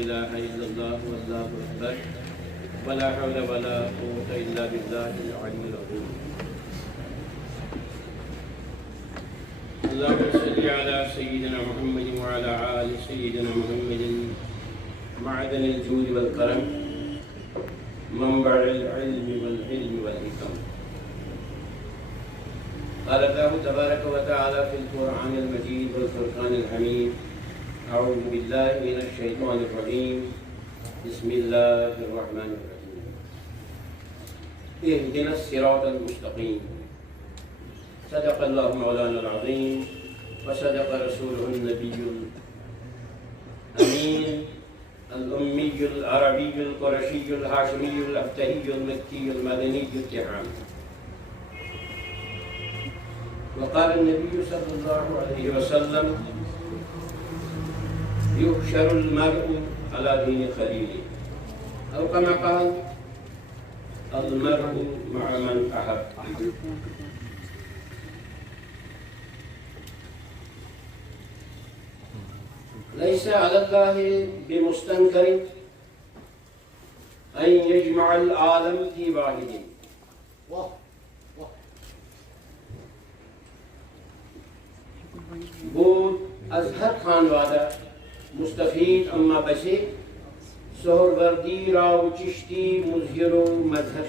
إله إلا الله والله أكبر ولا حول ولا قوة إلا بالله العلي العظيم. اللهم صل على سيدنا محمد وعلى آل سيدنا محمد معدن الجود والكرم منبع العلم والحلم والحكم. قال الله تبارك وتعالى في القرآن المجيد والفرقان الحميد: أعوذ بالله من الشيطان الرجيم بسم الله الرحمن الرحيم. اهدنا الصراط المستقيم. صدق الله مولانا العظيم وصدق رسوله النبي الأمين الأمي العربي القرشي الهاشمي الأفتهي المكي المدني التحام. وقال النبي صلى الله عليه وسلم: يحشر المرء على دين خليله، أو كما قال: المرء مع من أحب. ليس على الله بمستنكر أن يجمع العالم في واحد. بود از هر خانواده مستفید اما بشه سهروردی را و چشتی مظهر و مظهر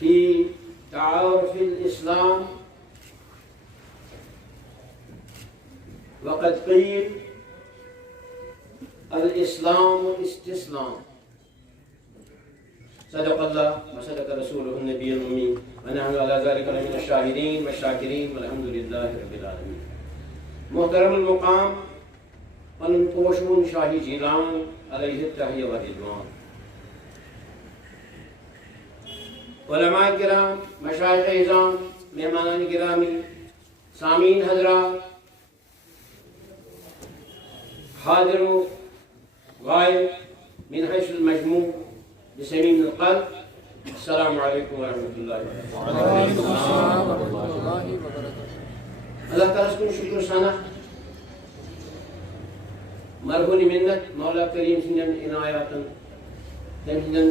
في تعارف الإسلام. وقد قيل الإسلام استسلام. صدق الله وصدق رسوله النبي الأمي ونحن على ذلك من الشاهدين والشاكرين والحمد لله رب العالمين. محترم المقام پوشون شاہی جیلان علیہ التحیہ و رضوان، علماء کرام، مشائخ اعظام، مہمانان گرامی، سامعین حضرات، حاضر و غائب من حیث المجموع بصمیم القلب، السلام علیکم ورحمۃ اللہ وبرکاتہ. اللہ تعالیٰ کو شکر سانہ مرہونی منت مولا کریم سندن عنایاتن تم سندن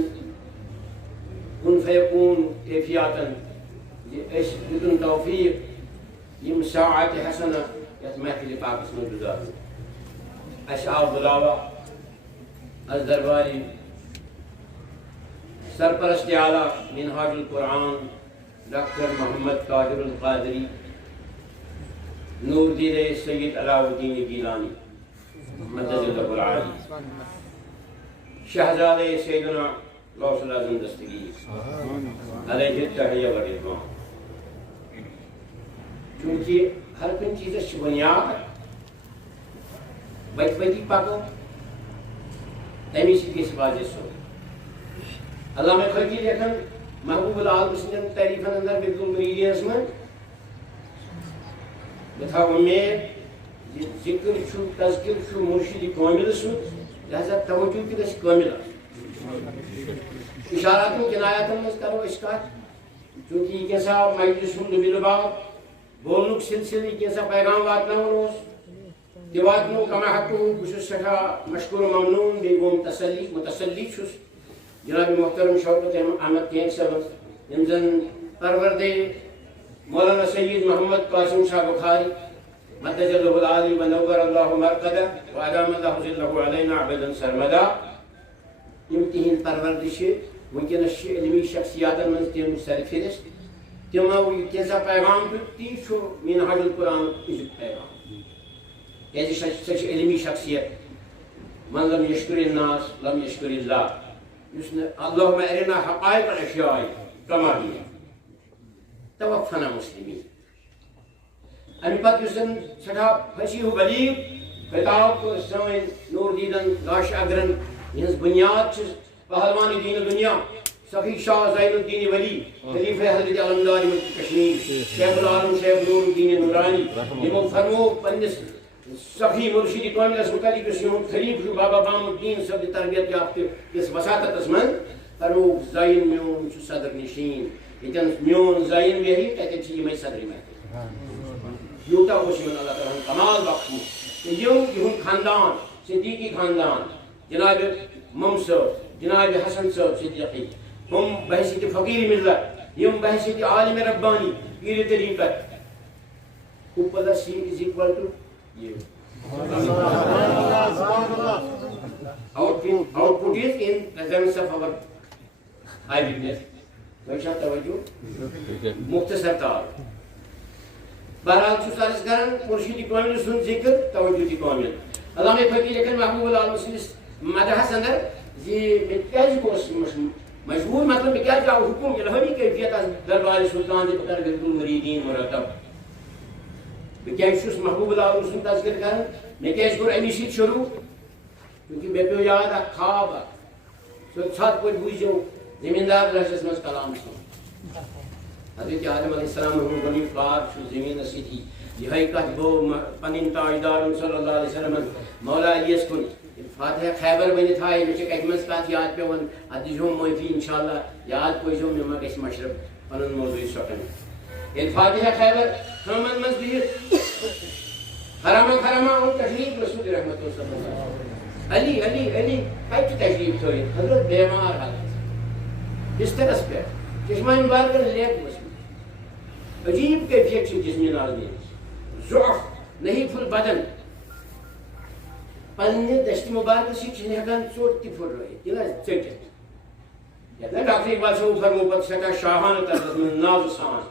کن فیکون کیفیاتن اس دیتن توفیق یم ساعت حسنہ یت محفل پاکس میں گزار اس آو بلاوا از درباری سرپرست اعلیٰ منہاج القرآن ڈاکٹر محمد قادر القادری نور دیر سید علاء الدین گیلانی مدد اللہ العالی شہزادہ سیدنا غوث الاعظم دستگیر علیہ التحیہ و رضوان. چونکہ ہر کن چیز بنیاد بچ بچی پکو تمی سی واضح سو. علامہ خلجی لیکن محبوب العالم سندن تعریفن اندر بِرد المریدینس من بتھا امید ذکر چھو تذکر چھو مرشد کامل سو لہذا توجہ کی گژھِ کامل اشارات و کنایات مز کرو اس کات چونکہ یہ کیسا مجلس ہند بلباب بولنک سلسلے کیسا پیغام واتناون اوس تہ واتنو کما حقو بہ چھس سٹھا مشکور و ممنون بیٚیہِ گوم متسلی چھس جناب محترم شوکت احمد کینگ صاحب یم زن پروردے مولانا سید محمد قاسم شاہ بخاری مدد اللہ العالی و نور اللہ مرقدہ و ادام اللہ ظلہ علینا عبدا سرمدا یم تہند پروردش ونکس علمی شخصیاتن من تم سرفہرست تمو کینسا پیغام دیت تی چھ منہاج القرآن ازیک پیغام کیازِ سہ علمی شخصیت من لم یشکر الناس لم یشکر اللہ. اللهم ارنا حقائق الاشیاء کما هي توفنا مسلمین. امی پتہ یس زن سٹھا فصیح و بلیغ خطاب سن نور دیدن لاش اگرن یہ بنیاد پہلوان دین دنیا صفی شاہ زین الدین ولی خلیفہ حضرت علمدار ملک کشمیر شیخ العالم شیخ نور الدین نورانی یمو فرمو پنس صفی مرشد کاملس متعلق خلیف بابا بام الدین صاحب تربیت یافتہ کس وساطت من فرمو زین میون صدر نشین یتن میون زین بیہی تتن چھ یمے صدر محفل یوتا اوشمن اللہ تعالیٰ کمال بخشو کہ یہن خاندان صدیقی خاندان جناب مم صاحب جناب حسن صاحب صدیقی ہم بحثیت فقیر ملت یم بحثیت عالم ربانی پیر طریقت اوپر C is equal to you. Output is in presence of our eyewitness. ویشا توجہ مختصر طور بہرحال چھس عرض کران مرشد کامل سن ذکر توجہ دی کامل علامہ فقیر لیکن محبوب العالم سندس مدحس اندر زی کیاز گوس مجبور مطلب کیاز آو حکم الہی کیفیت دربار سلطان دی بکر گردون مریدین مرتب بکیاز محبوب العالم سن تذکر کران میں کیاز گر امی سیت شروع کیونکہ میں پیو یاد خواب سو چھت پہ بوجھو زمیندار رہسس مز کلام سن حضرت آدم علیہ السلام بنی فار زمین سیتھی یہ کت گو پن تاجدار صلی اللہ علیہ وسلم مولا علیس کن فاتح خیبر ونت ہائے مجھے کت مز کت یاد پیون ات دیو معافی انشاءاللہ یاد پوزو مے ما گژھِ مشرب پنن موضوع سٹن یہ فاتح خیبر حرمن مز بہت حرما اور تشریف رسول رحمت صلی اللہ علیہ وسلم علی علی علی کت تشریف تھوئی حضرت بیمار حالت بسترس پہ چشمہ مبارکن لیک مسلم عجیب کیفیت جسم نازنین ضعف نحیف البدن پنہ دشت مبارک سی ہکان ژوٹ تہ پھٹرٲیِتھ یہ ژٹِتھ یتھ ڈاکٹر اقبال صٲب فرمو پتہٕ سٮ۪ٹھاہ شاہانہ طرزس منٛز نازٕ سان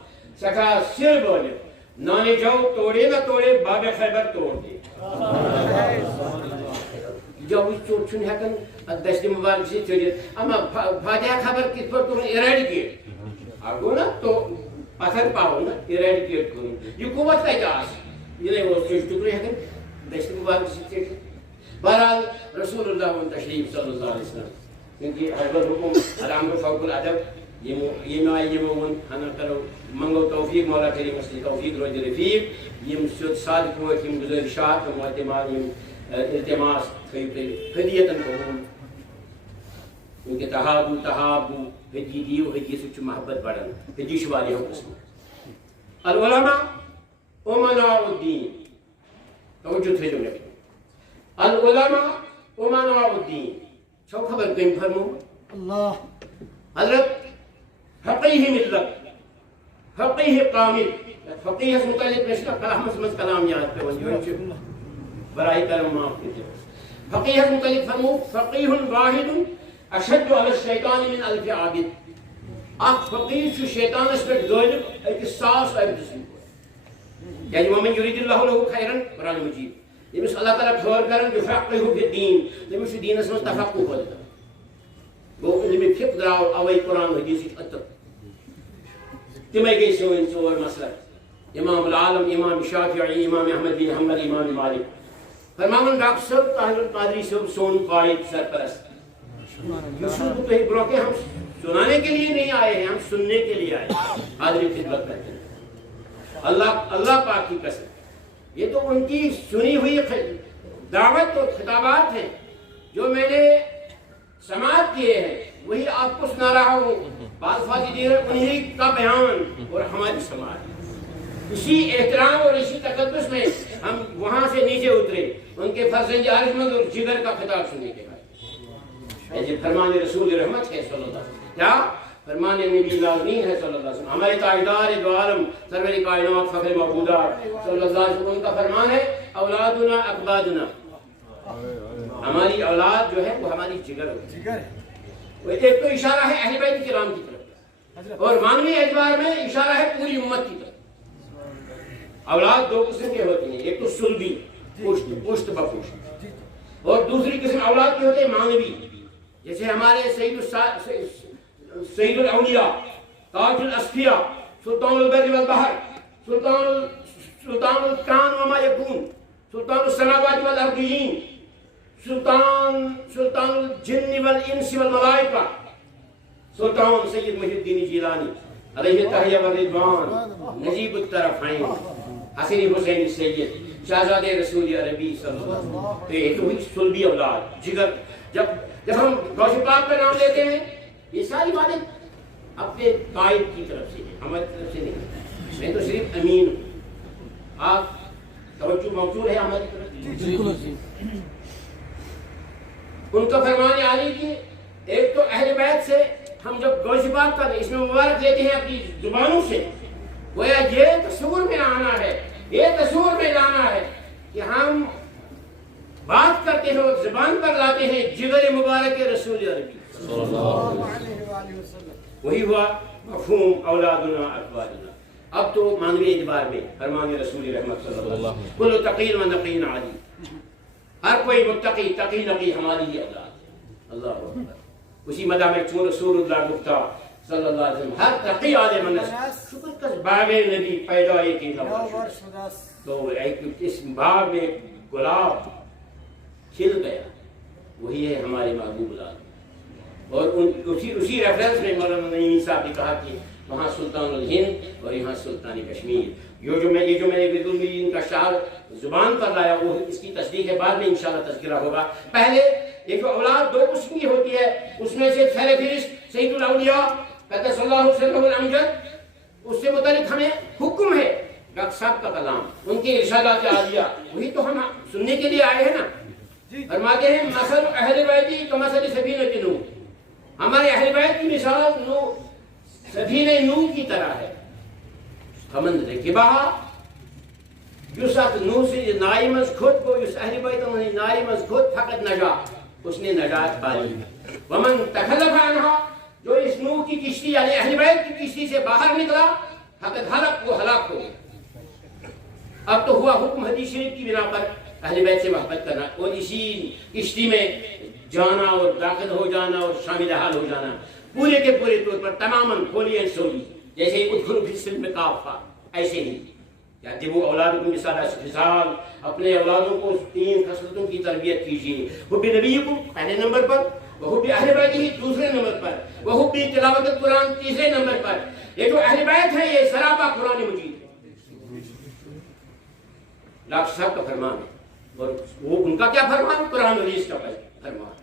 سٮ۪ٹھاہ سِر بٲلِتھ نانے جاؤ توڑے نہ توڑے باب خیبر توڑ دے جو ژوٹ چھُنہٕ ہٮ۪کان اتھ دشت مبارک سی ژٔٹِتھ اما فاتحہ خبر کِتھ پٲٹھۍ کوٚرُن اِریڈِکیٹ اکھ گوٚو نا تو پتھر پاو نا اِریڈِکیٹ کوٚرُن یہِ قوت کتہِ آسہِ یہِ اوس ژٔٹۍ ٹُکرٕ ہٮ۪کان دشت مبارک سی ژٔٹِتھ بہرحال رسول اللہ ون تشریف صلی اللہ علیہ وسلم کیونکہ حضرت حکم الامر فوق الادب یہ آئی یمو ون ہنا کرو منگو توفیق مولا کریم سے توفیق روز رفیق یم سیود صادق پٲٹھۍ یم گزٲرشات یم اعتماد یم التماس تھٲیِو تُہۍ ہدیتن قبوٗل کیونکہ تحابو تحابو ہدی دیو ہدی سۭتۍ چھُ محبت بڑھان ہدی چھُ واریاہو قٕسمو العلماء امناء الدین توجہ تھٲیزیو مےٚ العلماء امناء الدین چھو خبر کٔمۍ فرمو اللہ حضرت فقیہ ملت فقیہ کامل فقیہس متعلق مےٚ چھُ کلامس منٛز کلام یاد پیوان یہِ چھُ براہ کرم معاف کٔرِو فقیہس متعلق فرمو فقیہ واحد اشد علی الشیطان من الف عابد اکھ فقیہ چھُ شیطانس پٮ۪ٹھ غٲلب أکِس 100 عابدٕ سٕنٛدۍ پٲٹھۍ کیازِ ومن یُرید اللہ لہُ خیرن قرآن مجید ییٚمِس اللہ تعالیٰ خٲر کران یُفقِہُ فی الدین تٔمِس چھُ دیٖنس منٛز تفقُہ حٲصِل گوٚو علمِ فقہ درٛاو اوے قرآن حدیثٕچ عطر تِمے گٔے سٲنۍ 4 مسلک امام العالم امام شافعی امام احمد بن حنبل امام مالک فرماون ڈاکٹر صاحب طاہر القادری صاحب سون قائد سرپرست برو کے ہم سنانے کے لیے نہیں آئے ہیں ہم سننے کے لیے آئے قادری خدمت کرتے ہیں اللہ پاک کی قسم یہ تو ان کی سنی ہوئی دعوت اور خطابات ہیں جو میں نے سماعت کیے ہیں وہی آپ کو سنا رہا ہوں بعض فاضل انہی کا بیان اور ہماری سماعت اسی احترام اور اسی تقدس میں ہم وہاں سے نیچے اترے ان کے فرزند عظمت اور جگر کا خطاب سننے کے بعد فرمان رسول رحمت ہے صلی اللہ علیہ وسلم کیا فرمان نبی نازنین ہے صلی اللہ علیہ وسلم ہمارے تاجدار دو عالم سرور کائنات فخر موجودات صلی اللہ علیہ وسلم ان کا فرمان ہے اولادنا اقبادنا ہماری اولاد جو ہے وہ ہماری جگر ہوتی ہے ایک تو اشارہ ہے اہل بیت کرام کی طرف اور معنوی اعتبار میں اشارہ ہے پوری امت کی طرف اولاد 2 قسم کے ہوتی ہیں ایک تو سلبی پشت بپشت اور دوسری قسم اولاد کی ہوتے ہیں معنوی جیسے ہمارے سید الاولیاء تاج الاصفیاء سلطان البر والبحر سلطان الکان وما یکون سلطان السماوات والارضین سلطان الجن والانس والملائکہ سلطان سید محی الدین جیلانی علیہ التحیہ والرضوان نجیب الطرفین حسن حسین سید شہزاد رسول عربی صلی اللہ علیہ وسلم یہ تو ہوئی سلبی اولاد جگر جب ہم غوث پاک کا نام لیتے ہیں یہ ساری باتیں اپنے قائد کی طرف سے ہیں ہماری طرف سے نہیں میں تو صرف امین ہوں آپ توجہ موجود ہے ہماری طرف؟ ان کا فرمان عالی کی ایک تو اہل بیت سے ہم جب گوشت بات کر اس میں مبارک لیتے ہیں اپنی زبانوں سے، گویا یہ تصور میں آنا ہے، یہ تصور میں لانا ہے کہ ہم بات کرتے ہیں اور زبان پر لاتے ہیں جگر مبارک رسول عربی صلی اللہ علیہ وسلم. وہی ہوا مفہوم اولادنا اکبارنا. اب تو معنوی اعتبار میں فرمان رسول رحمت صلی اللہ علیہ وسلم کل تقی و نقی علی، ہر کوئی متقی تقی نقی ہماری ہی اولاد ہے. اللہ اکبر. اسی مدہ میں چون رسول اللہ گفتہ صلی اللہ علیہ وسلم ہر تقی عالم منس شکر کس باغ نبی پیدا کی تھا. تو اس باغ میں گلاب کھل گیا، وہی ہے ہمارے محبوب اولاد. اور اسی ریفرنس میں مولانا نعیم صاحب نے کہا کہ وہاں سلطان الہند اور یہاں سلطان کشمیر. یہ جو میں نے برد المبین کا شعر زبان پر لایا وہ اس کی تصدیق ہے، بعد میں انشاءاللہ تذکرہ ہوگا. پہلے ایک اولاد دو قسم کی ہوتی ہے، اس میں سے سر فہرست سید الاولیاء قدس اللہ سرہ الامجد، اس سے متعلق ہمیں حکم ہے ڈاکٹر صاحب کا کلام، ان کی ارشادات عالیہ، وہی تو ہم سننے کے لیے آئے ہیں نا. فرماتے ہیں مثل اہل بیتی کمثل سفینۃ نوح، ہمارے اہل بیت کی مثال سفینہ نوح کی طرح ہے. فمن رکبہا یس ات نوح سے نائم از خود کو، یس اہل بیت انہیں نائم از خود فقط نجا، اس نے نجات پا لی. ومن تخلف عنہا، جو اس نوح کی کشتی یعنی اہل بیت کی کشتی سے باہر نکلا فقط ہلک، وہ ہلاک ہو. اب تو ہوا حکم حدیث شریف کی بنا پر اہل بیت سے محبت کرنا اور اسی کشتی میں جانا اور داخل ہو جانا اور شامل حال ہو جانا پورے کے پورے طور پر تماماً کھولی اینڈ سولی. جیسے ادخلوا فی السلم کافہ، ایسے ہی کہتے وہ اولادکم بثلاث خصال، اپنے اولادوں کو 3 خصلتوں کی تربیت کیجیے. حب نبیکم پہلے نمبر پر، وحب اہل بیتہ دوسرے نمبر پر، وحب تلاوت القرآن تیسرے نمبر پر. یہ جو اہل بیت ہے یہ سراپا قرآن مجید ہے، ڈاکٹر صاحب کا فرمان ہے. اور وہ ان کا کیا فرمان؟ قرآن حدیث کا فرمان.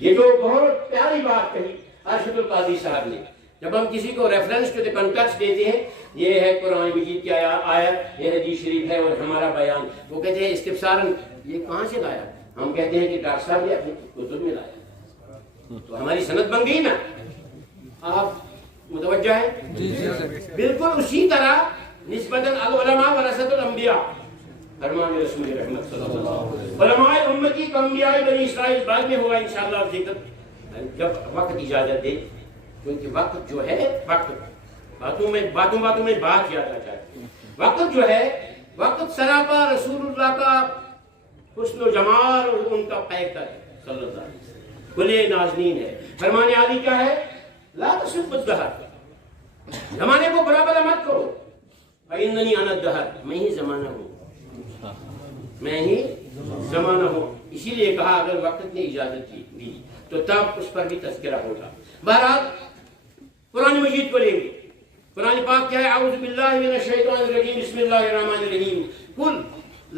یہ جو بہت پیاری بات کہی ارشد القاضی صاحب نے، جب ہم کسی کو ریفرنس ٹو دی کنٹیکسٹ دیتے ہیں، یہ ہے قرآن مجید کی آیت، یہ حدیث شریف ہے اور ہمارا بیان، وہ کہتے ہیں استفسارن یہ کہاں سے لایا؟ ہم کہتے ہیں کہ ڈاکٹر صاحب نے اپنی کتب میں لایا. تو ہماری سند بن گئی نا. آپ متوجہ ہیں؟ بالکل اسی طرح نسبتاً العلماء ورثۃ الانبیاء، فرمان رسول رحمت صلی اللہ علیہ وسلم. علماء امتی انبیاء بنی اسرائیل بعد میں ہوگا انشاءاللہ ذکر جب وقت اجازت دے، کیونکہ وقت جو ہے وقت باتوں میں بات یاد آ جاتی ہے. وقت جو ہے وقت سراپا رسول اللہ کا حسن و جمال اور ان کا پیکر ہے صلی اللہ علیہ وسلم، کھلے نازنین ہے. فرمان عالی کیا ہے؟ لا تسبوا الدہر، زمانے کو برا بلا مت کرو. فإننی انا الدہر، میں ہی زمانہ ہوں، میں ہی زمانہ ہوں. اسی لیے کہا اگر وقت نے اجازت دی تو تب اس پر بھی تذکرہ ہوگا. بہرحال قرآن مجید کو لیں گے. قرآن پاک کیا ہے؟ اعوذ باللہ من الشیطان الرجیم، بسم اللہ الرحمن الرحیم. قل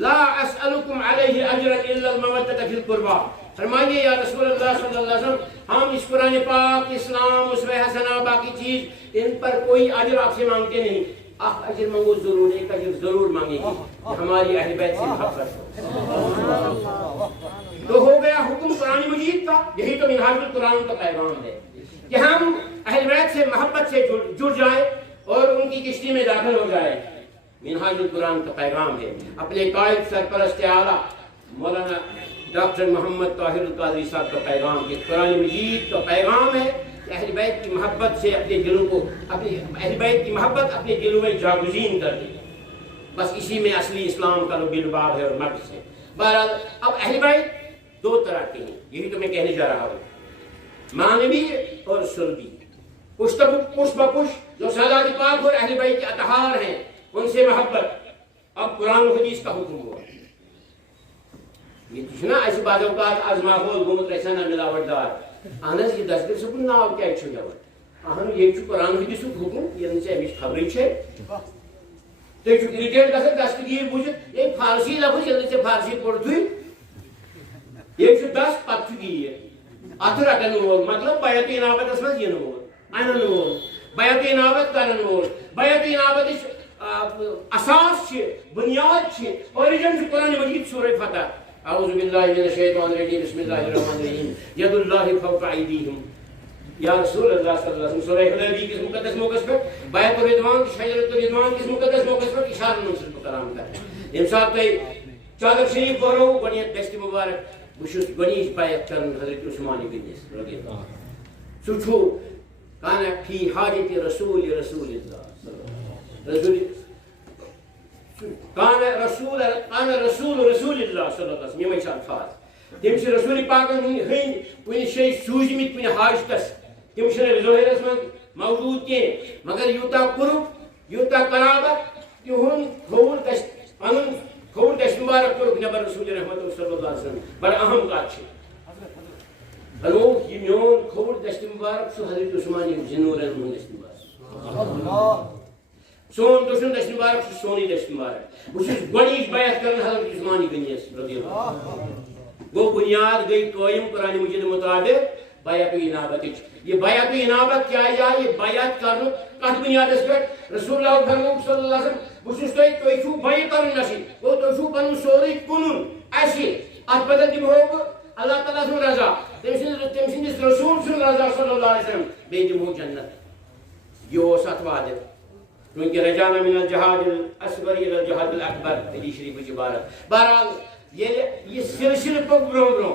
لا اسألکم علیہ اجرا الا المودۃ فی القربى، فرمائیے یا رسول اللہ صلی اللہ علیہ وسلم ہم اس قرآن پاک، اسلام، اسوہ حسنہ، باقی چیز ان پر کوئی اجر آپ سے مانگتے نہیں. آپ اجر مانگو ضرور، ایک اجر ضرور مانگیں گے، ہماری اہل بیت سے محبت ہو. تو ہو گیا حکم قرآن مجید کا. یہی تو منہاج القرآن کا پیغام ہے کہ ہم اہل بیت سے محبت سے جڑ جائیں اور ان کی کشتی میں داخل ہو جائیں. منہاج القرآن کا پیغام ہے. اپنے قائد سرپرست اعلیٰ مولانا ڈاکٹر محمد طاہر القادری صاحب کا پیغام کہ قرآن مجید کا پیغام ہے کہ اہل بیت کی محبت سے اپنے دلوں کو، اہل بیت کی محبت اپنے دلوں میں جاگزین کر دیں. بس اسی میں اصلی اسلام کا لب لباب ہے اور مقصد ہے. بہرحال اب اہل بیت 2 طرح کے ہیں، یہی تو میں کہنے جا رہا ہوں، معنوی اور سلبی. پشت بپش جو سادات پاک اور اہل بیت کے اطہار ہیں ان سے محبت. اب قرآن و حدیث کا حکم ہوا. یہ تو نا ایسی بعض اوقات از ماحول گومت رسانہ ملاوٹ دار اہنز یہ دستگیر سکن ناو کیا چھو جاوت اہن یہ چھو قرآن حدیث حکم یہ سے امیش خبری چھے تو چھو اریٹیٹ کسر دستگیر بوجھت ایک فارسی لفظ یہ سے فارسی پڑھ دوئی یہ چھو دست پت چکی ہے اتر اکن نمول مطلب بیعت انابت اس میں یہ نمول این نمول بیعت انابت کرن نمول بیعت انابت اساس بنیاد اوریجن قرآن مجید سورہ فتح اعوذ باللہ من الشیطان الرجیم بسم اللہ الرحمن الرحیم ید اللہ فوق ایدیہم یا رسول اللہ صلی اللہ علیہ وسلم سورہ حدیبیہ کس مقدس موقع پر بیعت الرضوان شجرۃ الرضوان کس مقدس موقع پر اشارہ منصب کلام کر یم سات چادر شریف پڑھو گۄڈنیتھ دست مبارک بہ چھس گۄڈنِچ بیعت کرن حضرت عثمان بنس رضی اللہ عنہ سہ چھُ کان فی حاجت رسول اللہ رسول کان رسول اللہ صلی اللہ علیہ وسلم یمے چھ الفاظ تم چھ رسول پاک ہند کُنہِ شے سوٗزمٕتۍ کُنہِ حاجتس تم چھنہٕ ظٲہرس منٛز موجود کینٛہہ مگر یوٗتاہ قرب یوٗتاہ قرابت تِہُنٛد کھووُر پنُن کھووُر دست مبارک کوٚرُکھ نٮ۪بر رسول رحمت صلی اللہ علیہ وسلم بڑٕ اہم کتھ چھِ لوگ یہ میون کھووُر دست مبارک سُہ حضرت عثمان زنورن ہُنٛد دست مبارک سون دشمن دست مبارک سُہ سونُے دست مبارک بہٕ چھُس گۄڈنِچ بیعت کران حضرت عثمان غنیَس رضی اللہ گو بنیاد گئی قائم قرآن مجید مطابق بیعت انابتچ یہ بیعت انابت کیا ہے یہ بیعت کرن کتھ بنیادس پہ رسول اللہ فرموک صلی اللہ علیہ وسلم بہ چھُس تُہۍ چھُو بیعت کرن نصیب گو تُہۍ چھُو پنُن سورُے کُنُن اَسہِ اتھ بدل دِمہو بہٕ اللہ تعالیٰ سُنٛد رضا تٔمۍ سٕنٛدِس رسول سُنٛد رضا صلی اللہ علیہ وسلم بیٚیہِ دِمہو جنت یہ اوس اتھ وعدٕ چونکہ رجعنا من الجہاد الاصغر الى الجہاد الاکبر حدیث شریفٕچ عبارت بہرحال یہ سلسلہ پک برو برو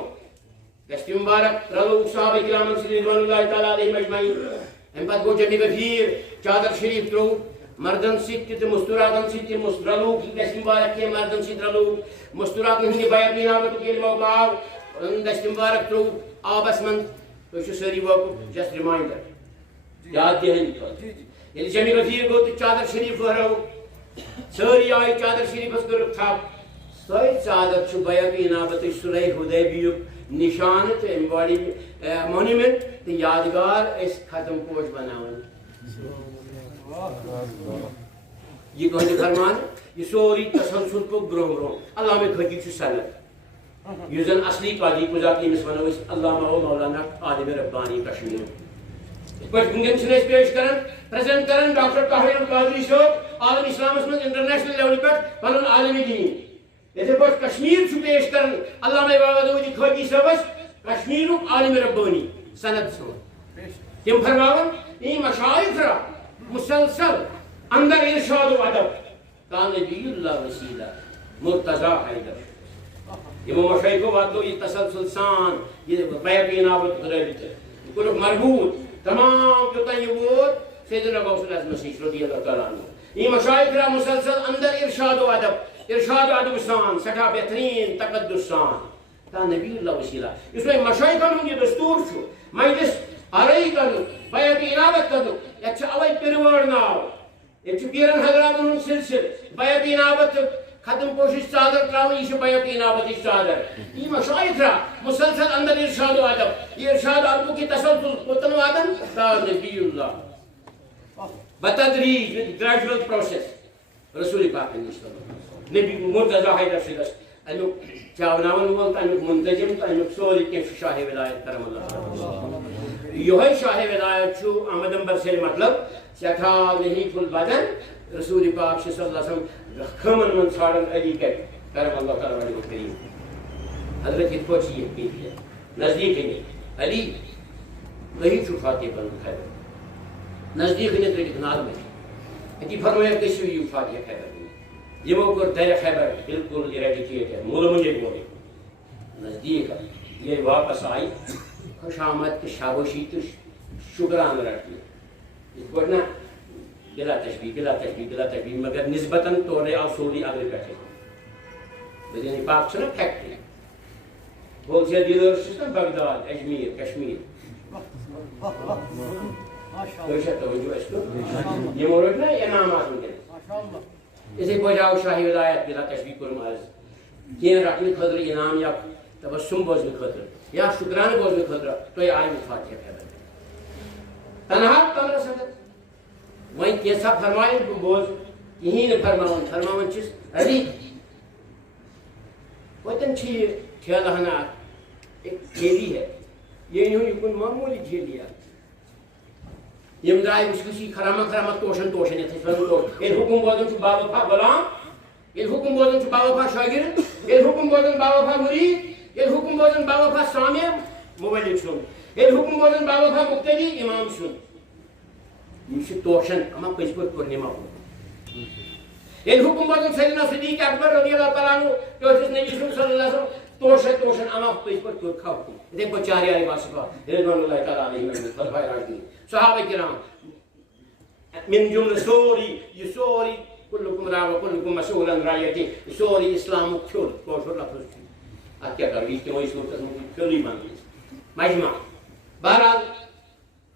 دست مبارک رلوک صحابہ کرام رضوان اللہ تعالیٰ علیہم اجمعین ام پتہ گو جمی غفیر چادر شریف ترو مردن سۭتۍ تہِ مستوراتن سۭتۍ تہِ رلوک دست مبارک کینٛہہ مردن سۭتۍ رلوک مستوراتن ہٕنٛدِ بیعت انابتُک ییٚلہِ موقع آو دست مبارک ترو آبس منٛز تُہۍ چھِو سٲری وٲقف جسٹ ریمائنڈر یاد دِہٕنۍ خٲطرٕ ییٚلہِ جمی غفیر گوٚو تہٕ چادر شریف پھٔہرٲو سٲری آیہِ چادر شریفس کٔرٕکھ تھپھ سۄے ژادر چھُ بیعت انابتٕچ صلح حُدیبیہُک نشانہٕ تہٕ ایمباڈی مونیومنٹ تہٕ یادگار أسۍ ختم پوش بناوان یہ گۄڈٕ فرمان یہ سورُے تسلسل پوٚک برونٛہہ برونٛہہ علامہ خٲطی چھُ سند یُس زن اصلی قاضی قُزات ییٚمِس ونو أسۍ علامہ و مولانا عالم ربانی کشمیر یِتھ پٲٹھۍ وٕنکٮ۪ن چھِنہٕ أسۍ پیش کران پریزنٹ کران ڈاکٹر طاہر القادری صٲب عالم اسلامس منٛز انٹرنیشنل لیولہِ پٮ۪ٹھ پنُن عالمِ دین یِتھے پٲٹھۍ کشمیر چھُ پیش کران علامہ وحدت خٲطی صٲبس کشمیرُک عالم ربانی سند سان تِم فرماون ای مشایخ را مسلسل اندر ارشاد و ادب کا نبی اللہ وسیلہ مرتضی حیدر یمو مشایخو واتو یہ تسلسل سان یہ بیعت انابت خدایت یہ کوٚرُکھ مربوط تمام یوتاں یہ ووت سیدنا غوث الاعظم نشیش رضی اللہ تعالیٰ عنہ یہ مشایخ را مسلسل اندر ارشاد و ادب سان سٹھا بہترین تقدس سان تا نبی اللہ وسیلہ اس میں مشایخن ہُنٛد یہ دستور چھُ مجلس آرائی کرنُک بیعت انابت کرنُک یتھ چھُ اوے پِرٕوٲر ناو ییٚتہِ چھُ پیرن حضراتن ہُنٛد سلسلہٕ بیعت انابت ختم پوشِچ ژادر تراوٕنۍ یہِ چھِ بیعت انابتٕچ ژادر یہ مشایخ را مسلسل اندر ارشاد و ادب یہ ارشاد ادبُک یہ تسلسل کوٚتن واتان تا نبی اللہ بتدریج گریجویل پروسیس رسول پاک نبی مرتضی حیدر صٲبس امیُک چاوناون وول تہٕ امیُک منتظم تہٕ امیُک سورُے کینٛہہ چھُ شاہ ولایت کرم اللہ یہوے شاہ ولایت چھُ احمد امبر سٕنٛدِ مطلب سٮ۪ٹھاہ لحیف البدن رسول پاک صلی اللہ علیہ وسلم خٲمن منٛز ژھانڈان علی کتہِ کرم اللہ تعالیٰ وجہ کریم حضرت یِتھ پٲٹھۍ چھِ یہِ کیفیت نزدیٖک أنِتھ علی تُہی چھُو فاتح بنُن خیبر نزدیٖک أنِتھ رٔٹِکھ نالہٕ أتی فرمٲیکھ گٔژھِو یِیِو فاتح خیبر یمو کوٚر درِ خیبر بالکل اِریڈِکیٹ مولہٕ مُنجے گوٚو نزدیٖک ییٚلہِ واپس آیہِ خوش آمد تہٕ شابٲشی تہٕ شُکران رٹنہٕ یِتھ پٲٹھۍ نا بلا تشبیہ مگر نسبتاً تورے آو سورُے اگرٕ پٮ۪ٹھٕے مدیٖنہ پاک چھُنہ فیکٹری ہول سیل ڈیلٲرٕس چھِس نا بغداد اجمیٖر کشمیٖر تُہۍ چھا توجہ اَسہِ کُن یِمو رٔٹۍ نا انعامات وٕنکٮ۪ن اِتھے پٲٹھۍ آو شاہ ولایت بلا تشبیہ کوٚرُم عرض کینٛہہ رٹنہٕ خٲطرٕ انعام یا تبسم بوزنہٕ خٲطرٕ یا شُکرانہٕ بوزنہٕ خٲطرٕ تُہۍ آیوٕ فاتح خیبر تنہا کمرس اندر وۄنۍ کینٛژھا فرمایہِ بہٕ بوز کِہیٖنۍ نہٕ فرماوان چھِس علی ہوتن چھِ یہِ ٹھیلہٕ ہنا ایک ٹھیلی ہے یہ یوں یکن معمولی ٹھیلی ہے یم درائے وچھ خرامہ توشن یتھ حکم بوزن با وفا غلام حکم بوزن با وفا شاگرد حکم بوزن با وفا مرید حکم بوزن با وفا سامع مبلغ سن حکم بوزن با وفا مقتدی امام سن یہ توشن اما پز پہ پورنما حکم بوزن سیدنا صدیق اکبر رضی اللہ تعالیٰ عنہ نبی صلی اللہ علیہ وسلم توشن اما پز پہ کھا حکم اتھے پہ چار باصفہ رضوان اللہ تعالیٰ علیہ خلفائے راشدین صحابہ کرام من جملہ سوری کلکم را و کلکم مسئول عن رعیتی سوری اسلام کھل کوشر لفظ ات کیا کرو یہ تمہیں صورت میں کھلی بن مجمع بہرحال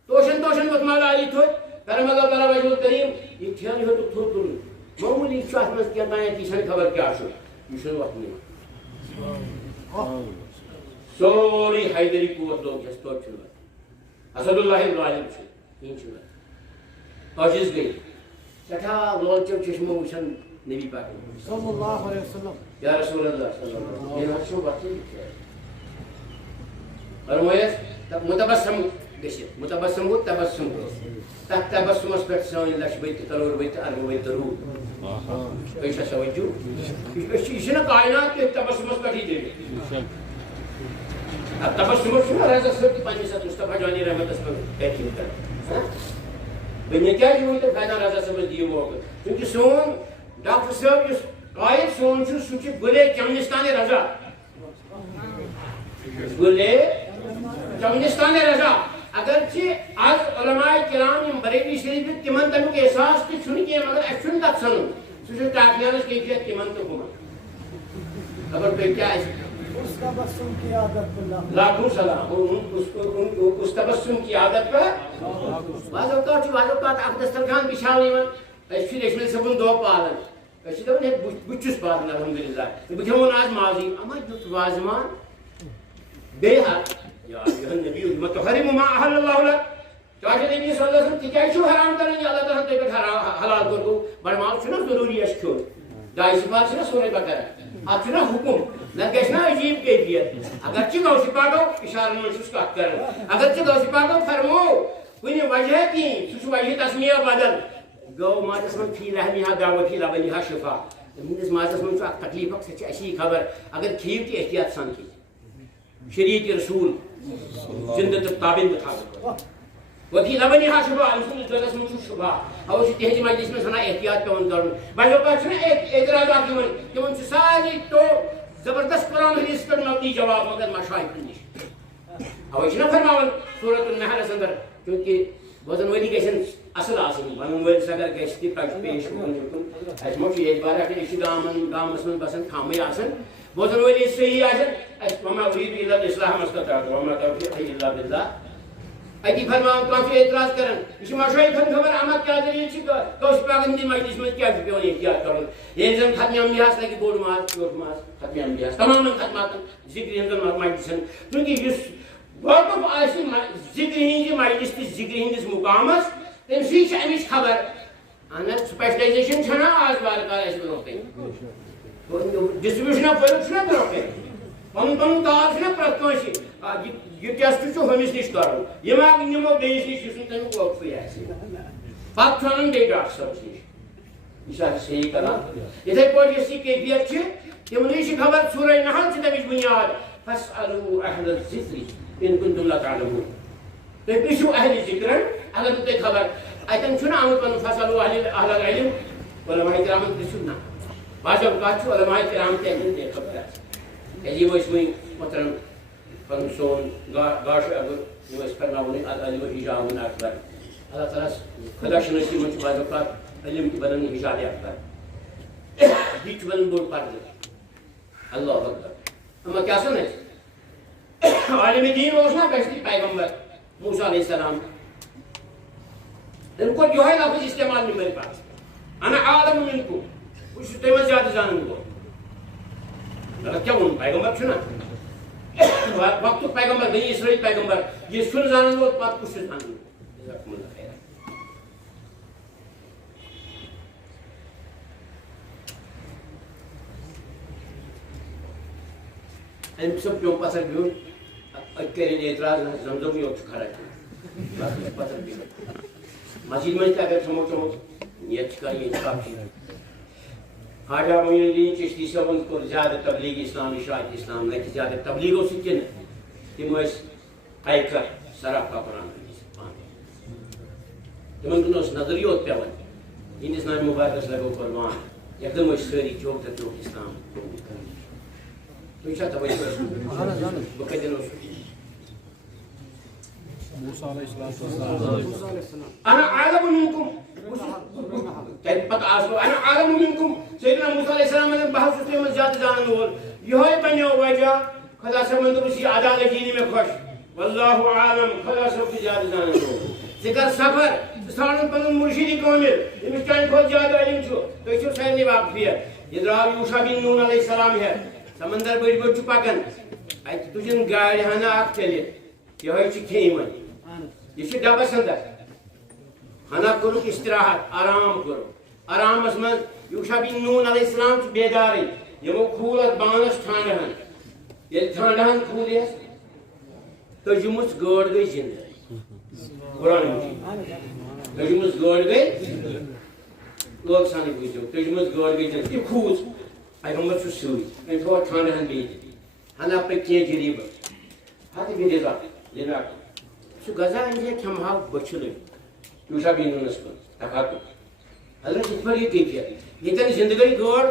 توشن وقت مولا علی تھو کرم اللہ تعالیٰ وجہ الکریم یہ کھیل ہے تو تھو تل معمولی شاہ میں کیا تائیں کی سن خبر کیا شو یہ شو وقت نہیں سوری حیدری قوت لوگ جس تو چھو اسد اللہ العالم چھو این چھو عاجز گئی سٹھا لول چشمہ وچھن نبی پاک صلی اللہ علیہ وسلم یا رسول اللہ صلی اللہ علیہ وسلم یہ نقشو بطلی فرمایت متبسم گشت متبسم گو تبسم گو تحت تبسم اس پر سوین لش بیت تلور بیت ارو بیت رو پیشہ سوجو اس نے کائنات کے تبسم اس پر ہی دے اب تبسم اس پر رضا صرف کی پانچ ساتھ مصطفیٰ جوانی رحمت اس پر تحقیم کر بنیا کیا جو ہوتا فائدہ رضا صاحب دیو ہوگا کیونکہ سون ڈاکٹر صاحب اس قائد سون چھو سوچی گلے چمنستان رضا گلے چمنستان رضا اگرچہ آج علماء کرام یم بریلی شریف تمن تمیک احساس تہ چھن کی مگر اس چھن تک سن سہ ٹاٹیانس کیفیت تمن تو ہم خبر پہ کیا ہے اس تبسم کی عادت پر لاکھوں سلام اس تبسم کی عادت پر بعض اوقات اخ دسترخوان بچھاو اس ریشمل صبن دو پالن اس دپان بچس پالن الحمدللہ بہ کھیمون آز مازی اما یت وازمان بے حق یا ایھا نبی ما تحرم ما احل اللہ لک چاہے نبی صلی اللہ علیہ وسلم تکیاز چھو حرام کرن اللہ تعالیٰ تے پہ حلال کر دو بڑ مال چھنا ضروری اس کھو دائی صفات چھنا سورہ بقرہ ات چھنا حکم نہ گژھنا عجیب کیفیت اگرچہ گوسی پاکو اشارہ من چھس کت کرن اگرچہ گوسی پاکو فرمو کُنہِ وجہ کِہیٖنۍ سُہ چھُ وجہ تسمیہ بدل گو مازس من فی رحمہا دعوت فی لبنہا شفا ہندس مازس من چھُ اکھ تکلیف اکھ سۄ چھِ اسی خبر اگر کھیو تہِ احتیاط سان کھیٚیِو شریعت رسول زندہ تہٕ تابند تھاو وفی لبنہا شفا أمۍ سٕنٛدِس دۄدس منٛز چھُ شفا اَوے چھُ تِہنٛزِ مجلس منٛز ونان احتیاط پیٚوان کرُن بعض اوقات چھُنہ اعتراضات یِوان تِمن چھُ سارے تو زبردست قرآن حدیث پٮ۪ٹھ مبنی جواب مگر مشایخن نِش اَوے چھُنہ فرماوان سورۃ النحلس اندر چونکہ بوزن وٲلی گژھن اصل آسٕنۍ ونن وٲلِس اگر گژھِ تہِ پزِ پیش اُکُن یُکُن اَسہِ ما چھُ ییٚتہِ واریاہ أسۍ چھِ گامس منٛز بسان کھامٕے آسان بوزن وٲلی صحیح آسن اَسہِ وما اُریٖدُ اِلّا الإصلاح ما اسطعت وما توفیقی الا باللہ اتی فرماوان کانٛہہ چھُ اعتراض کران یہِ چھُ مشایخن خبر اما کیٛاہ دٔلیٖل چھِ غوث پاکن ہٕنٛدِ مجلس منٛز کیٛاہ چھُ پیٚوان احتیاط کرُن ییٚلہِ زن ختمِ انبیاہس لگہِ بوٚڑ ماز ویوٚٹھ ماز ختمِ انبیاہس تمامن ختماتن ذکرِ ہٕنٛزن مجلسن چوٗنٛکہِ یُس واقف آسہِ ذکرِ ہٕنٛزِ مجلس تہٕ ذکرِ ہٕنٛدِس مقامس تٔمۍ سٕے چھِ امِچ خبر اہن حظ سپیشلایزیشن چھنا آز وارٕ کار اَسہِ برونٛہہ کَنہِ ڈسٹربیوشن آف ورک چھُنہ برونٛہہ کَنہِ پنُن پنُن کار چھُنہ پرٛٮ۪تھ کٲنٛسہِ یہ ٹیسٹ چھُ ہُمِس نِش کرُن یہِ ما نِمو بیٚیِس نِش یُس نہٕ تمیُک وقفٕے آسہِ پتہٕ چھُ اَنُن بیٚیہِ ڈاکٹر صٲبس نِش یہِ چھُ اَسہِ صحیح کران یِتھٕے پٲٹھۍ یۄس یہِ کیفیت چھِ تِمنٕے چھِ خبر سورہ نحل چھِ تمِچ بُنیاد فاسألوا أهل الذِّكْرِ إِن كُنتُم لَا تَعْلَمُونَ تُہۍ پرٛژھِو اہلِ ذِکرن اگر نہٕ تۄہہِ خبر اتٮ۪ن چھُنہ آمُت پنُن فاسألوا أهل العلم علماء کرامن پرٛژھِو نہ بعض اوقات چھُ علماء کرام تہِ اَمہِ بے خبر آسان کیٛازِ یِم ٲسۍ وۄنۍ محترم پنُن سون گاشہٕ اگر یِم ٲسۍ پرناوُن العلم حجاب اکبر اللہ تعالیٰ خدا شنٲسی منٛز چھُ بعض اوقات علم تہِ بنان حجاب اکبر یہِ چھُ بنان بوٚڑ پردٕ اللہ اکبر اما کیا سن اَسہِ عالمِ دیٖن اوس نا گژھِ پیغمبر موسیٰ علیہ السلام تٔمۍ کوٚر یِہوے لفظ استعمال مِمبرِ پتہٕ انا عالم منکم بہٕ چھُس تۄہہِ منٛز زیادٕ زانن وول مگر کیٛاہ ووٚن پیغمبر چھُنہ وقتُک پیغمبر بنی اسرائیل پیغمبر یہِ چھُنہٕ زانن وول پتہٕ کُس چھُ زانن وول أمۍ صٲب پیوٚو پتھر بِہُن أتۍ کٔرِنۍ اعتراض زمزمٕے یوت چھُ کھڑا کٔرِتھ پتھر بِہُن مسجد میں اگر سمو چمو یہ کافی خواجہ معین الدین چشتی صاحب کو زیادہ تبلیغ اسلام اشاعت اسلام نہ زیادہ تبلیغوں سے تم ایکر سراپا قرآن تمن کن نظر یوت پیوان ہندس نام مبارکس لگو قربان ایک دم ساری چوک تر چوک اسلام تھی توجہ بہ کتن انا عالم منكم انا عالم منكم سيدنا موسى عليه السلام نے بہت سے میں زیادہ جانن وول یہ بنو وجہ خدا سے من تو ادا لگی میں خوش والله عالم خدا سے کی زیادہ جانن وول ذکر سفر سان پن مرشدی کامل یہ چان کو زیادہ علم چھو تو چھو سارے واقفیت یہ راو یوشع بن نون علیہ السلام ہے سمندر بڑی بڑی پکن ات تجن گاڑی ہنا اک چلے یہ چھ کھیمن یہ ڈبس اندر ہنا کرو استراحت آرام کرو آرامس من یوشع بن نون علیہ السلام بیدار یمو کھول بانس ٹھانڈہن یہ ٹھانڈہن کھول تجمس گاڑ گئی زندہ قرآن مجید تجمس گاڑ گئی لوگ سانی بوجھو تجمس گاڑ گئی زندہ یہ کھوز پیغمبر چھو سوئی تھوڑا ٹھانڈہن بیت ہنا پہ کی جریب ہاتھ بھی دیتا لینا سو غذا انجے کھمہا بچلے یوشع بن نون اس پر تکاکو حضرت اس پر یہ کیفیت یہ تن زندگی گوڑ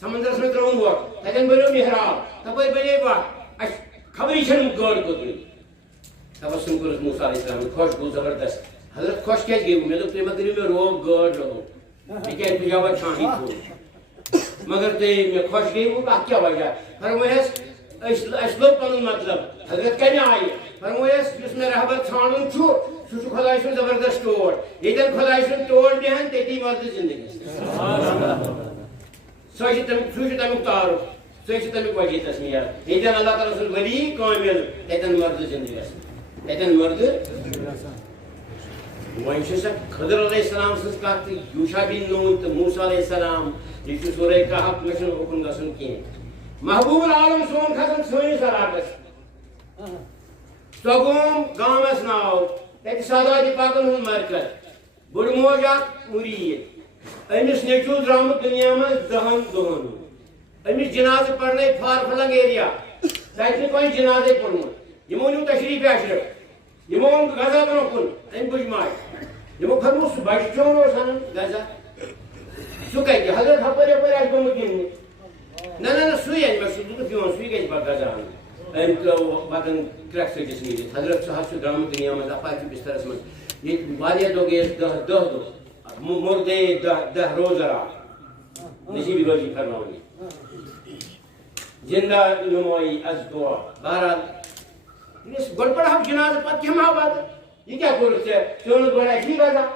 سمندر میں ترون ہوا تکن بنو محراب تپر بنے با خبری چھن گوڑ کو دے تبسم کو موسیٰ علیہ السلام خوش گو زبردست حضرت خوش کیس گئی میں تو قیمت دلی میں روگ گوڑ رہو لیکن پجاوہ چھانی تھو مگر تے میں خوش گئی وہ کیا وجہ فرمایا اسلو پنن مطلب حضرت کنے آئی فرمایا جس میں رہبر چھانن چھو سو خدای سن زبردست توڑ یتن خدای سن توڑ دہن تیتی مرد زندگی سوچ تمیک تعارف سوچ تمیک وجہ تسمیہ یتن اللہ تعالی سن ولی کامل یتن مرد زندگی یتن مرد وہیں سے خضر علیہ السلام سن کہت یوشع بن نون تو موسیٰ علیہ السلام یہ سورہ کہف میں حکم گسن کین محبوب العالم سون کھسن سونس علاقس سوگوم گامس ناو تک سادات پاکن ہن مرکز بڑ موج اخ مرید امس نیچو درامت دنیا میں 10 دہن امس جناز پڑھنے فار فلنگ ایریا تک کوئی جنازے پڑھن یمو نیو تشریف اشرف یمو غزا برو کن ام بج ماج یمو فرموس بچ چون سن غزا سو کہ حضرت ہپر ہپر اش گم گن نہ سوی ہے میں سو پیون سوی گئی غزا ان کو بدن کریک سٹس نیڈ حضرت صاحب سے درام دنیا میں اپاچ بسترس میں یہ واریہ لوگ یہ دہ مردے 10 روز را نصیب روزی فرماؤں گی زندہ نمائی از دعا بہرحال یہ بڑھ پڑا ہم جناز پت کیا ماں بات یہ کیا کرو سے چونت بڑا اچھی بازا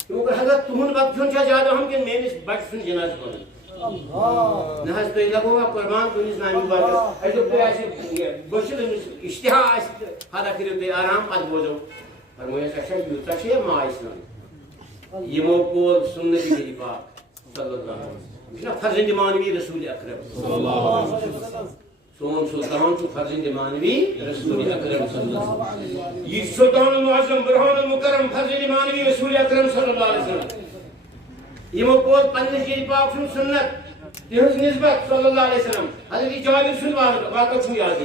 کیونکہ حضرت تمہن وقت چون چاہ جادو ہم کہ میں اس بچ سن جناز پڑھیں نحس تو لگو گا قربان تو اس نامی بات ایسو پہ ایسی بشل اشتہا ایسی حالا کریو تے آرام پت بوزو فرمویا سکشا یوتا شے ماں اسلام یہ موقول سنتی کے پاک صلی اللہ علیہ وسلم فرزند مانوی رسول اکرم صلی اللہ علیہ وسلم سون سلطان تو فرزند مانوی رسول اکرم صلی اللہ علیہ وسلم یہ سلطان المعظم برہان المکرم فرزند مانوی رسول اکرم صلی اللہ علیہ وسلم یہ موقول پنس کے پاک سنت تہذ نسبت صلی اللہ علیہ وسلم حضرت جابر سن واقع چھو یادی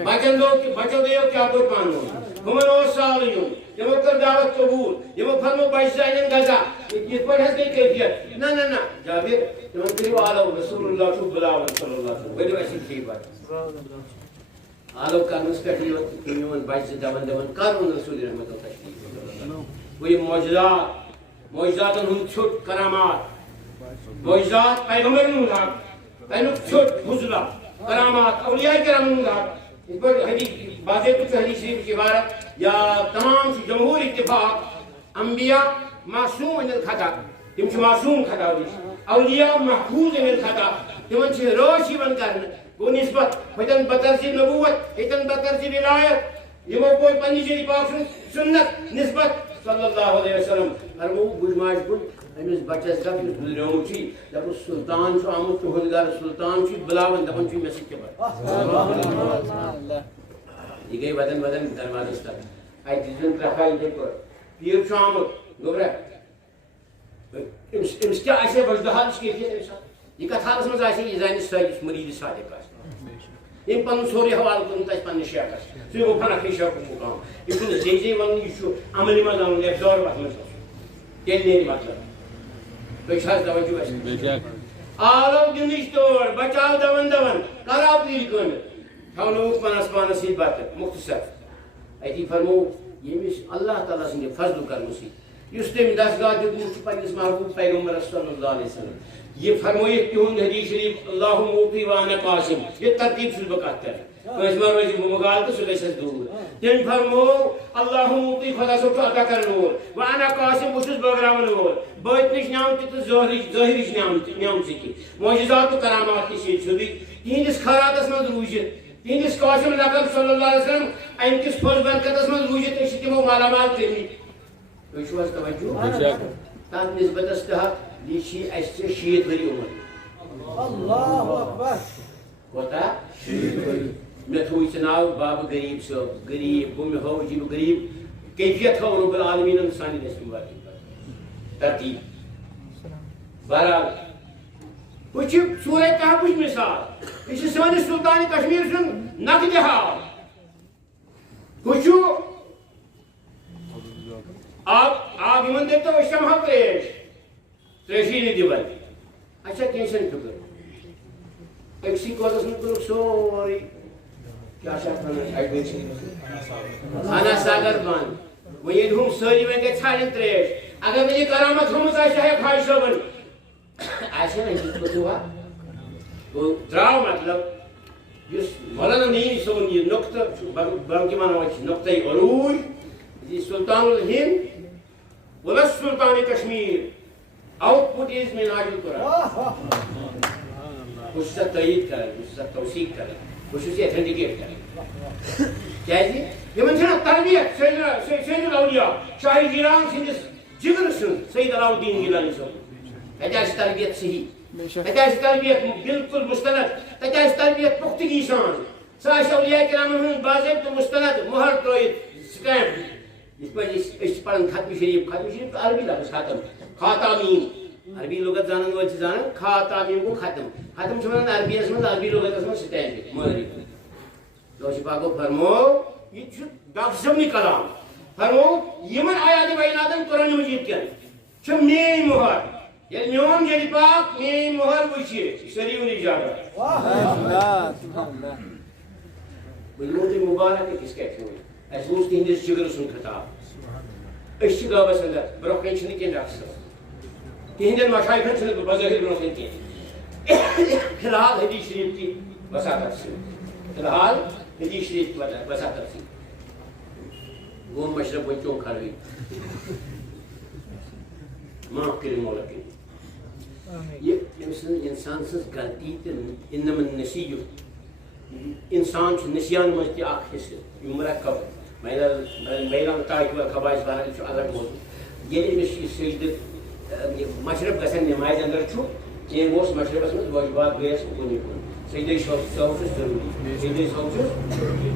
بچن لوگ بچو دیو کیا قربان ہو ہمن اور سالیون یہ کر دعوت قبول یہ فرمو بچ جائیں غزا یہ پر ہے کہ کیفیت نہ جابر تم کریو آلو رسول اللہ صلی اللہ علیہ وسلم بڑی ایسی تھی بات آلو کرنس پہ یہ بچ دون کرون رسول رحمت اللہ تشریف وہ معجزات ہند چھٹ کرامات معجزات پیغمبر ہند اینک چھٹ فضلہ کرامات اولیاء کرام ہند اس پر حدیث بازے کچھ حدیث شریف کی عبارت یا تمام جمہور اتفاق انبیاء معصوم ان الخطا تم چھ معصوم خطا اولیاء محفوظ ان الخطا تمن چھ روشی بن کرن وہ نسبت فتن بطرز نبوت فتن بطرز ولایت یہ وہ کوئی پنی جی پاک سنت نسبت صلی اللہ علیہ وسلم فرمو بجماش بن امس بچس کا گزریو چھ جب سلطان چھ آمد تہد گر سلطان چھ بلاون دپن چھ مس کے بعد یہ گئی بدن دروازے تک ات دن ترخائی پیر چھ آمد گوبرا امس کیا آسے وجدحالش کیفیت امس یہ کت حالس مز آسے یہ زانہ سٲدِس مرید صادق آسہِ یم پن سورُے حوالہٕ کوٚرمُت آسہِ پننِس شیخس سُہ گوٚو فنکھٕے شیخُک مقام یہ چھُنہٕ زے ونُن یہ چھُ عملہِ منٛز انُن ایبزارو اتھ منٛز تیٚلہِ نیرِ مطلب تُہۍ چھِ حظ توجہ اَسہِ آلو دِنٕچ تور بچاو دون کراو پیٖرِ کٲمِل تھونوُکھ پانس پانس سۭتۍ بتہٕ مختصر اتی فرمو ییٚمِس اللہ تعالیٰ سٕنٛدِ فضلہٕ کرنہٕ سۭتۍ یُس تٔمۍ دستگاہ دیُتمُت چھُ پننِس محبوب پیغمبرس صلی اللہ علیہ وسلم یہ فرمٲیِتھ تِہُنٛد حدیث شریف اللہ موتی وانا قاسم یہ ترتیب چھُس بہٕ کتھ کران کٲنٛسہِ ما روزِ مُگال تہٕ سُہ گژھِ اَسہِ دوٗر تٔمۍ فرمو اللہ موتی خدا صٲب چھُ عطا کرن وول وانا قاسم بہٕ چھُس بٲگراون وول بٲطنٕچ نعمتہِ تہٕ ظٲہرٕچ نعمتہِ تہِ معجزات تہٕ کرامات تہِ چھِ ییٚتہِ سیوٚدُے تِہنٛدِس خٲراتس منٛز روٗزِتھ تِہنٛدِس قاسم لقب صلی اللہ علیہ وسلم امہِ کِس فضل برکتس منٛز روٗزِتھ أسۍ چھِ تِمو مالامال کٔرمٕتۍ تُہۍ چھِو حظ توجہ تتھ نسبتس تحت یہ چھ اسہِ 60 ؤری عمر اللہ اکبر کوتاہ 60 ؤری مےٚ تھوٚو ژےٚ ناو بابہٕ غریٖب صٲب غریٖب گوٚو مےٚ ہٲو جی بہٕ غریٖب کیفیت تھٲو رۄب العالمیٖنن سانہِ دٔسۍ مبارکی ترتیٖب بہرحال ہُہ چھِ سورہ کہفٕچ مثال یہِ چھِ سٲنِس سُلطانِ کشمیٖر سُنٛد نقدِ حال ہُہ چھُ آب یِمن دٔپۍتو أسۍ چَمہو تریشی نہٕ دِوان اچھا کینٛہہ چھَنہٕ فِکر أکسٕے کوتَس منٛز کوٚرُکھ سورُے کیٛاہ چھِ اَتھ وَنان انا ساگر بنٛد وۄنۍ ییٚلہِ ہُم سٲری وۄنۍ گٔے ژھانڈٕنۍ تریش اگر مےٚ یہِ کرامت تھٲومٕژ آسہِ ہے خاج صٲبن آسہِ نا یہِ بوٗزوا گوٚو درٛاو مطلب یُس مولانا نعیٖم صٲبُن یہِ نۄقطہٕ چھُ بلکہِ وَنو أسۍ نۄقطے عروٗج یہِ سُلطان الہِند وَلَسُلطانِ کشمیٖر آؤٹ پٹ از مناج القرآن بہٕ چھُس اَتھ تٲییٖد کران بہٕ چھُس اَتھ توثیٖق کران بہٕ چھُس یہِ ایتھنٹِکیٹ کران کیازِ یِمن چھِنہ تربیت سید الاولیاء شاہ جیلان سٕنٛدِس جگرٕ سٕنٛز سید علاؤالدین گیلانی صٲب تتہِ آسہِ تربیت صحیح تتہِ آسہِ تربیت بالکل مستند تتہِ آسہِ تربیت پختگی سان سۄ آسہِ اولیاء کرامن ہُنٛد باضٲبطہٕ مستند مۄہر ترٲیِتھ سٹیمپ یِتھ پٲٹھۍ أسۍ چھِ پران ختمِ شریٖف تہٕ عربی لفظ ختم خاتامین عربی لغت زانن وٲلۍ چھِ زانان خاتامین گوٚو ختم ختم چھِ وَنان عربیَس منٛز عربی لغتس منٛز سٹیمپ مٲرِتھ دوشہِ پاکو فرمو یہِ چھُ ڈاکٹر صٲبنٕے کلام فرمو یِمن آیاتِ بیناتن قرآنِ مجیٖد کٮ۪ن چھِ میٲنۍ مۄہر ییٚلہِ میون جدِ پاک میٲنۍ مۄہر وٕچھِ شریٖف اِجازت بہٕ دِمو تۄہہِ مُبارک أکِس کیٹھِ اَسہِ بوٗز تِہنٛدِس جگرٕ سُنٛد خطاب أسۍ چھِ غٲبس انٛدر برونٛہہ کَنہِ چھِنہٕ کینٛہہ ڈاکٹر صٲب تِہنٛدٮ۪ن مشایخن چھِنہٕ بہٕ بظٲہِر برونٛہہ کَنہِ کینٛہہ فِلحال حدیث شریٖف کی وساطت سۭتۍ فِلحال حدیث شریٖف کی وساطت سۭتۍ گوٚو مشرف وۄنۍ چوٚن خرٲبی معاف کٔرِو مولا کٔرِو یہِ أمۍ سٕنٛز اِنسان سٕنٛز غلطی تہٕ اِنَمَ النسیُّ انسان چھُ نسیان منٛز تہِ اکھ حِصہٕ یہِ مرکب میلان تاکہِ والخبائث بہرحال چھُ الگ موضوع ییٚلہِ أمِس یہِ سجدٕ مشرف گژھان نمازِ اندر چھُ کینٛہہ اوس مشرفس منٛز واجبات گٔیَس اُکُن یِکُن سجدے سہو چھُ ضروٗری سجدے سہو چھُ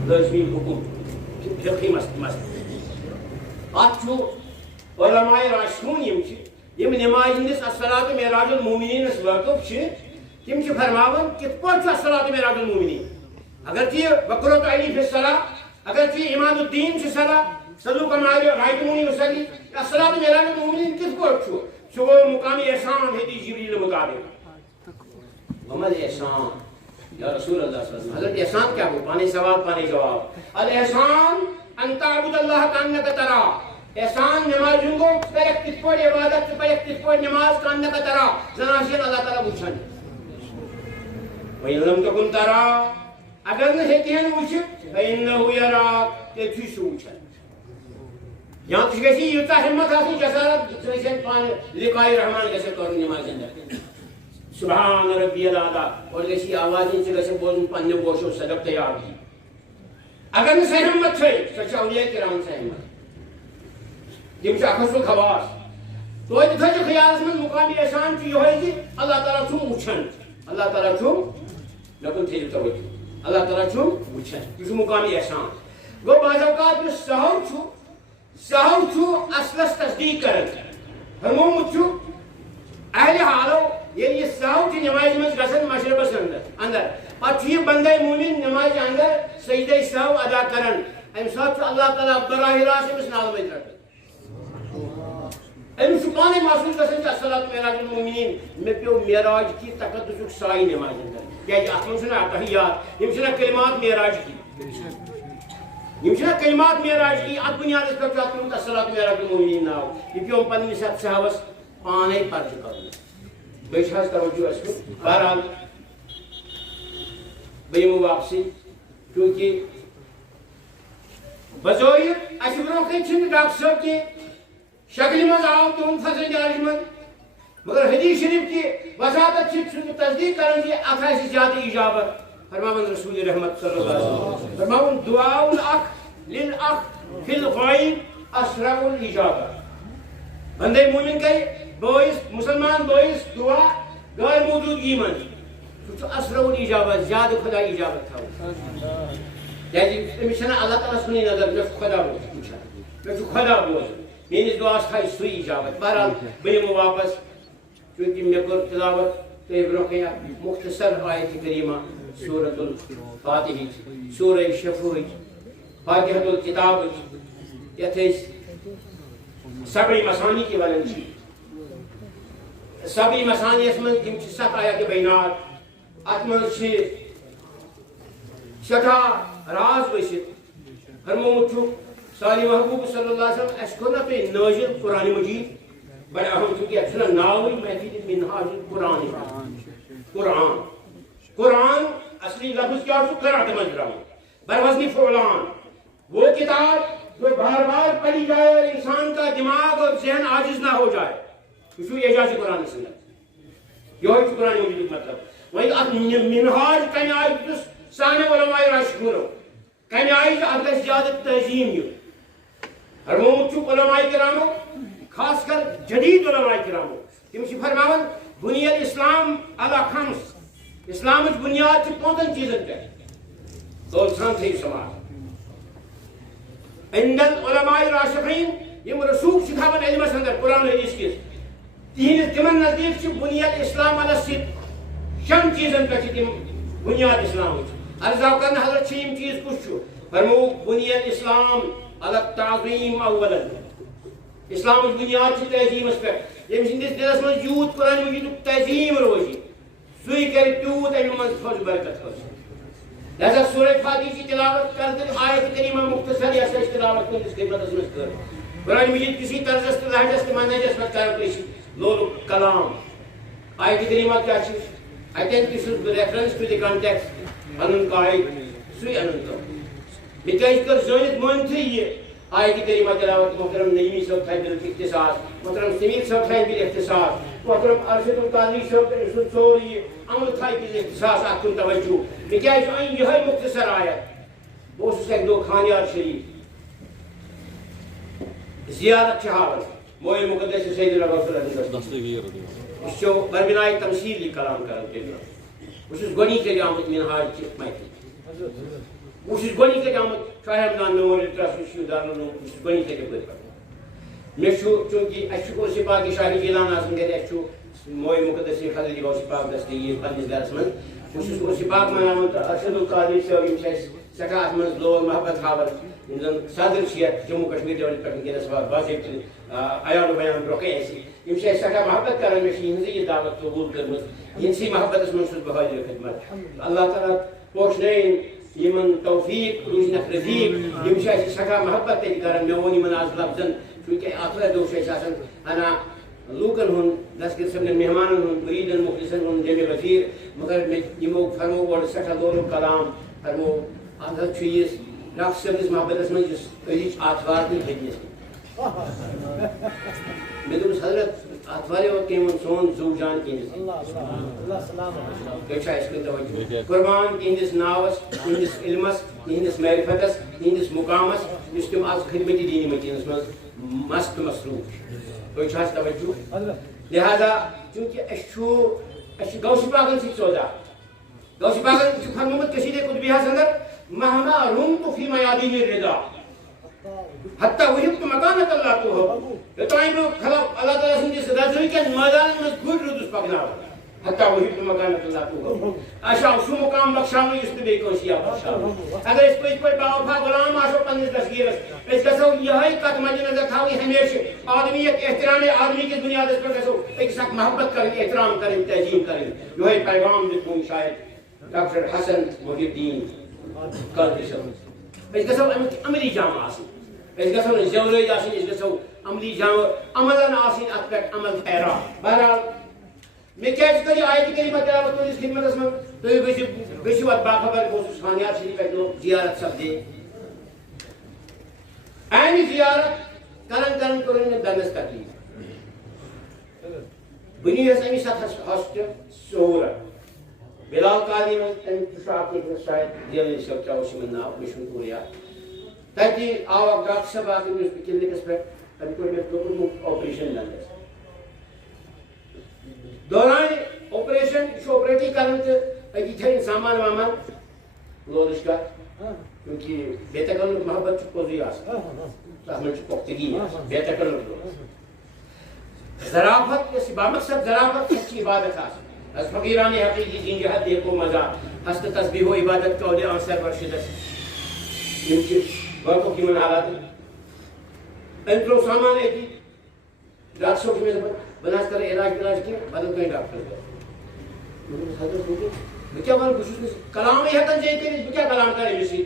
لٲزمی حُکُم فِقہی مسلہٕ اتھ چھُ علماء راشدوٗن یِم نمازِ ہٕنٛدِس الصلاۃ معراج المومنیٖنس وٲقف چھِ تِم چھِ فرماوان کِتھ پٲٹھۍ چھُ الصلاۃ معراج المومنیٖن اگر ژٕ یہِ وقرۃ عینی فی الصلاۃ اگر ژٕ یہِ عماد الدین چھِ صلاح صلوا کما رأیتمونی اصلی الصلاۃ معراج المومنیٖن کِتھ پٲٹھۍ چھُ سُہ گوٚو مقامِ احسان حدیث جبریٖل مطابق محمد احسان یا رسول اللہ صلی اللہ علیہ وسلم حضرت احسان کیا گوٚو پانے سوال پانے جواب الاحسان ان تعبد اللہ کانک تراہ احسان نماز ہُنٛد گوٚو ژٕ کَرکھ تِتھ پٲٹھۍ عبادت ژٕ پرکھ تِتھ پٲٹھۍ نماز کانک تراہ زن آسہِ اللہ تعالیٰ وٕچھان وَإِن لَمْ تَكُنْ تَرَىٰ اگر نہٕ ہیٚکہِ ہن وٕچھِتھ فَإِنَّهُ يَرَاكَ تیٚلہِ چھُے سُہ وٕچھان یا تہِ گژھِ ییٖژاہ ہِمت آسٕنۍ جسارت ژٕ گژھِ پانہٕ لقاءِ رحمان گژھِ کَرُن نمازِ اندر سبحان ربی العلیٰ اور گژھِ یہِ آواز یِنۍ ژٕ گژھِ بوزُن پننیو گوشو صدق تیار دی اگر نہٕ سۄ ہِمت تھٲے سۄ چھِ اولیاء کرامن سۄ ہِمت تِم چھِ اکھ اصل خواص توتہِ تھٲیزِ خیالس منٛز مقامِ احسان چھُ یِہوے زِ اللہ تعالیٰ چھُم وٕچھان اللہ تعالیٰ چھُم مےٚ کُن تھٲیزِ توجہ اللہ تعالیٰ چھُم وٕچھان یہِ چھُ مقامِ احسان گوٚو بعض اوقات یُس سہو چھُ سہو چھو اصلس تصدیق کرن فرمومت چھو اہل حالو یہ سہو چھ نماز مز گژھن مشربس اندر پتہ یہ بندے مومن نماز اندر سجدہ سہو ادا کرن ام سات اللہ تعالیٰ براہ راست امس نال مز رٹن امس پانے محسوس گژھان الصلاۃ معراج المومنین مے پیو معراج کی تقدسک سائی نماز اندر کیا ات من تحیات یم کلمات معراج کی یم کلمات معراج کی ات بنیادس پہ پیومت الصلاۃ معراج المومنین ناو یہ پیوم پنس ات صحابس پانے پرچہ کرن بیچ توجہ اس کو بہرحال بہم واپسی کیونکہ بظاہر اس برو کن ڈاکٹر صاحب کی شکل مز آو تہد فضل جارج من مگر حدیث شریف کی وضاحت تصدیق کرن کہ ات زیادہ اجابت فرماون رسول رحمت صلی اللہ علیہ وسلم فرماون دعاء الاخ للاخ فی الغیب اسرع الاجابت بندے مومن کرے بوئس مسلمان بوئس دعا غیر موجودگی من سہ اسرع الاجابت زیادہ خدا اجابت تھو امس اللہ تعالیٰ سن نظر مے خدا بوز مے خدا بوز میس دعاس تھا سو اجابت بہرحال بہم واپس چونکہ مے کور تلاوت تہ برو مختصر آیت کریمہ سورۃ الفاتحہ سورہ شفوع فاتحۃ الکتاب یتھ سبع مسانی کی ونان سبع مسانی من تم 7 آیات بینات ات من سٹھاہ راز ورست فرمومت سانی محبوب صلی اللہ علیہ وسلم اس کو نا تھی نازل قرآن مجید بڑا اہم چونکہ اچھا ناوی محفل منہاج قرآن قرآن اصلی لفظ کیا ہے قرأت مجرم بروزن فعلان وہ کتاب جو بار بار پڑھی جائے اور انسان کا دماغ اور ذہن عاجز نہ ہو جائے یہ اعجاز قرآن سنت یہ ہے قرآن مجید مطلب وہی ات منہاج کمی آئی سانے علماء راشدون کمی آئی ات گژھِ زیادہ تہذیب یہ فرمومت علماء کرامو خاص کر جدید علماء کرامو تم فرماون بنی الاسلام علی خمس اسلام بنیاد 5 چیزن پہ دول سان تھیو سماج عند العلماء الراسخین یم رسوخ تھاون علمس اندر قرآن حدیث کس تمن نزدیک بنی الاسلام علی 6 چیزن پہ تم بنیاد اسلام ارزاو کرنا حضرت یم چیز کس فرمو بنی الاسلام علی التعظیم اولا اسلام بنیاد تہذیب پہ یم سندس دلس من یوت قرآن مجید تہذیب روزی سوئی کر تیوت امی من فوج برکت ہو لہذا سورہ فاتحہ کی تلاوت کرتے آیت کریمہ مختصر یا سچ تلاوت کو اس خدمت میں کر قرآن مجید کسی طرز است لہجہ منہج پر کر پیش لولو کلام آیت کریمہ کیا چیز اتن کس ریفرنس ٹو دی کانٹیکسٹ انن قائد سوئی انن تو بکاز کر زونت مونتھی یہ آیت کریمہ تلاوت محترم نعیمی صاحب تھا بل اختصاص محترم سمیر صاحب تھا بل اختصاص محترم ارشد القادری صاحب سوری عمل تھا بل اختصاص اکن توجہ بکاز ان یہ مختصر آیت وہ اس ایک دو خانیار شریف زیارت چہاون موئے مقدس سید رسول اللہ اس جو بربنائی تمثیلی کلام کرن کے اس گونی کے آمد منہاج چھ محفل اس گونی کے آمد شاہ ہمدان نور ٹرسٹ دارالعلوم اس گونی کے بر مے چونکہ اچھو سپاہ کی شاہی جیلان آسن گھر اچھو موئے مقدس خضری غوث پاک دستگیر پنس گھرس من اس پاک مناون ارشد القادری صاحب سٹھاہ ات من لول محبت ہاون زن صدر جموں کشمیر ڈیولپمنٹ ونکس باضابطہ عیال بیان برونٛہہ کنۍ سٹھاہ محبت کران مے ہنٛز یہ دعوت قبول کٔرمٕژ یِہنٛدسٕے محبتس منٛز چھُس بہٕ حٲضر خدمت اللہ تعالیٰ پوشنٲیِن یمن توفیق روزنک رزیق یم سٹھاہ محبت تیٚلہِ کران مے ووٚن یمن آز لفظن چونکہ آتھوار دۄہ چھُ اَسہِ آسان انا لوکن ہُنٛد لشکر صٲبنٮ۪ن مہمانن ہُنٛد مریٖدن مخلصن ہُنٛد جمع غفیر مگر مے یمو فرمو اورٕ سٹھاہ لولُک کلام فرمو اتھ حظ چھُ یِژھ ڈاکٹر صٲبنِس محبتس منٛز یُس أزِچ آتھوار تہِ ہیٚچھنس مے دوٚپُس حضرت آتھوارے یوت کٔمۍ ووٚن سون زوٗ جان تِہنٛدِس تُہۍ چھا اَسہِ کُن توجہ قربان تِہنٛدِس ناوس تِہنٛدِس علمس تِہنٛدِس معرفتس تِہنٛدِس مقامس یُس تِم آز خدمتِ دیٖنِ متیٖنس منٛز مست مصروٗف چھِ تُہۍ چھا اَسہِ توجہ لہذا چونکہ اَسہِ چھُ غوث پاکن سۭتۍ سودا غوث پاکن چھُ فرمومُت قصیدے قطبیہس اندر مہما رُمت فی میادین الرضا حتی وحبت مکانت اللہ تو ہو یوتانۍ بہٕ خلا اللہ تعالیٰ سٕنٛدِس رضٲیی کٮ۪ن مٲدانن منٛز گُرۍ روٗدُس پکناوان حتی وحبت مکانت اللہ تو ہو اَسہِ آو سُہ مُقام بخشاونہٕ یُس نہٕ بیٚیہِ کٲنٛسہِ یِیو بخشاونہٕ اگر أسۍ پٔزۍ پٲٹھۍ باوفا غلام آسو پننِس دستگیٖرس أسۍ گژھو یِہے کتھ مدِ نظر تھاوٕنۍ ہمیشہِ آدمیت احترامِ آدمی کِس بُنیادس پٮ۪ٹھ گژھو أکِس اکھ محبت کرٕنۍ احترام کرٕنۍ تہذیٖب کرٕنۍ یِہوے پیغام دیُتمُت شاید ڈاکٹر حسن محی الدین قادری صٲبن أسۍ گژھو امیُک عملی جامہ آسٕنۍ أسۍ گژھو نہٕ زیوٚرٲدۍ آسٕنۍ أسۍ گژھو عملی جامہ عملن آسٕنۍ اتھ پٮ۪ٹھ عمل پھیرا بہرحال مےٚ کیازِ کٔر یہِ آیتہِ کریٖمہ تلاوت تُہنٛدِس خدمتس منٛز تُہۍ گٔژھِو اتھ باخبر بہٕ اوسُس خانیار شریٖف اَکہِ دۄہ زیارت سپدے اینہِ زیارت کران کران کوٚر مےٚ دنٛدس تکلیٖف بہٕ نِیَس أمِس اتھ ہاسپِٹل صوٗرت بِلال کالنی منٛز تمیُک چھُ شاپ لیکھِتھ شاید دیوٲنی صٲب کیٛاہ اوس یِمن ناو مےٚ چھُنہٕ پوٗرٕ یاد تتہِ آو اکھ ڈاکٹر صٲب اکھ أمِس بہٕ کلنِکس پٮ۪ٹھ تٔمۍ کوٚر مےٚ کوٚرمُت آپریشن دنٛدس دوران آپریشن یہِ چھُ آپریٹٕے کران تہٕ أتی تھٲیِن سامان وامان لورٕچ کتھ کیونکہِ بے تکلُک محبت چھُ پوٚزُے آسان تتھ منٛز چھِ پۄختگی آسان بے تکلُک ظرافت یۄس بامقصد ظرافت سۄ چھِ عبادت آسان از فقیران حقیقی زِنٛدِ حد دیکھو مزہ ہست تسبیح و عبادت قول عنصر ورشدس یِم چھِ واقعُک یِمن حالاتن أمۍ ترٛوو سامان أتی ڈاکٹر صٲب چھُ مےٚ دپان بہٕ نہ حظ کرٕ علاج وِلاج کینٛہہ بدل کٲنٛسہِ ڈاکٹرس گژھٕ حضرت بہٕ کیٛاہ وَنہٕ بہٕ چھُس نہٕ کلامٕے ہٮ۪کان ژےٚ کٔرِتھ بہٕ کیٛاہ کلام کرٕ أمِس سۭتۍ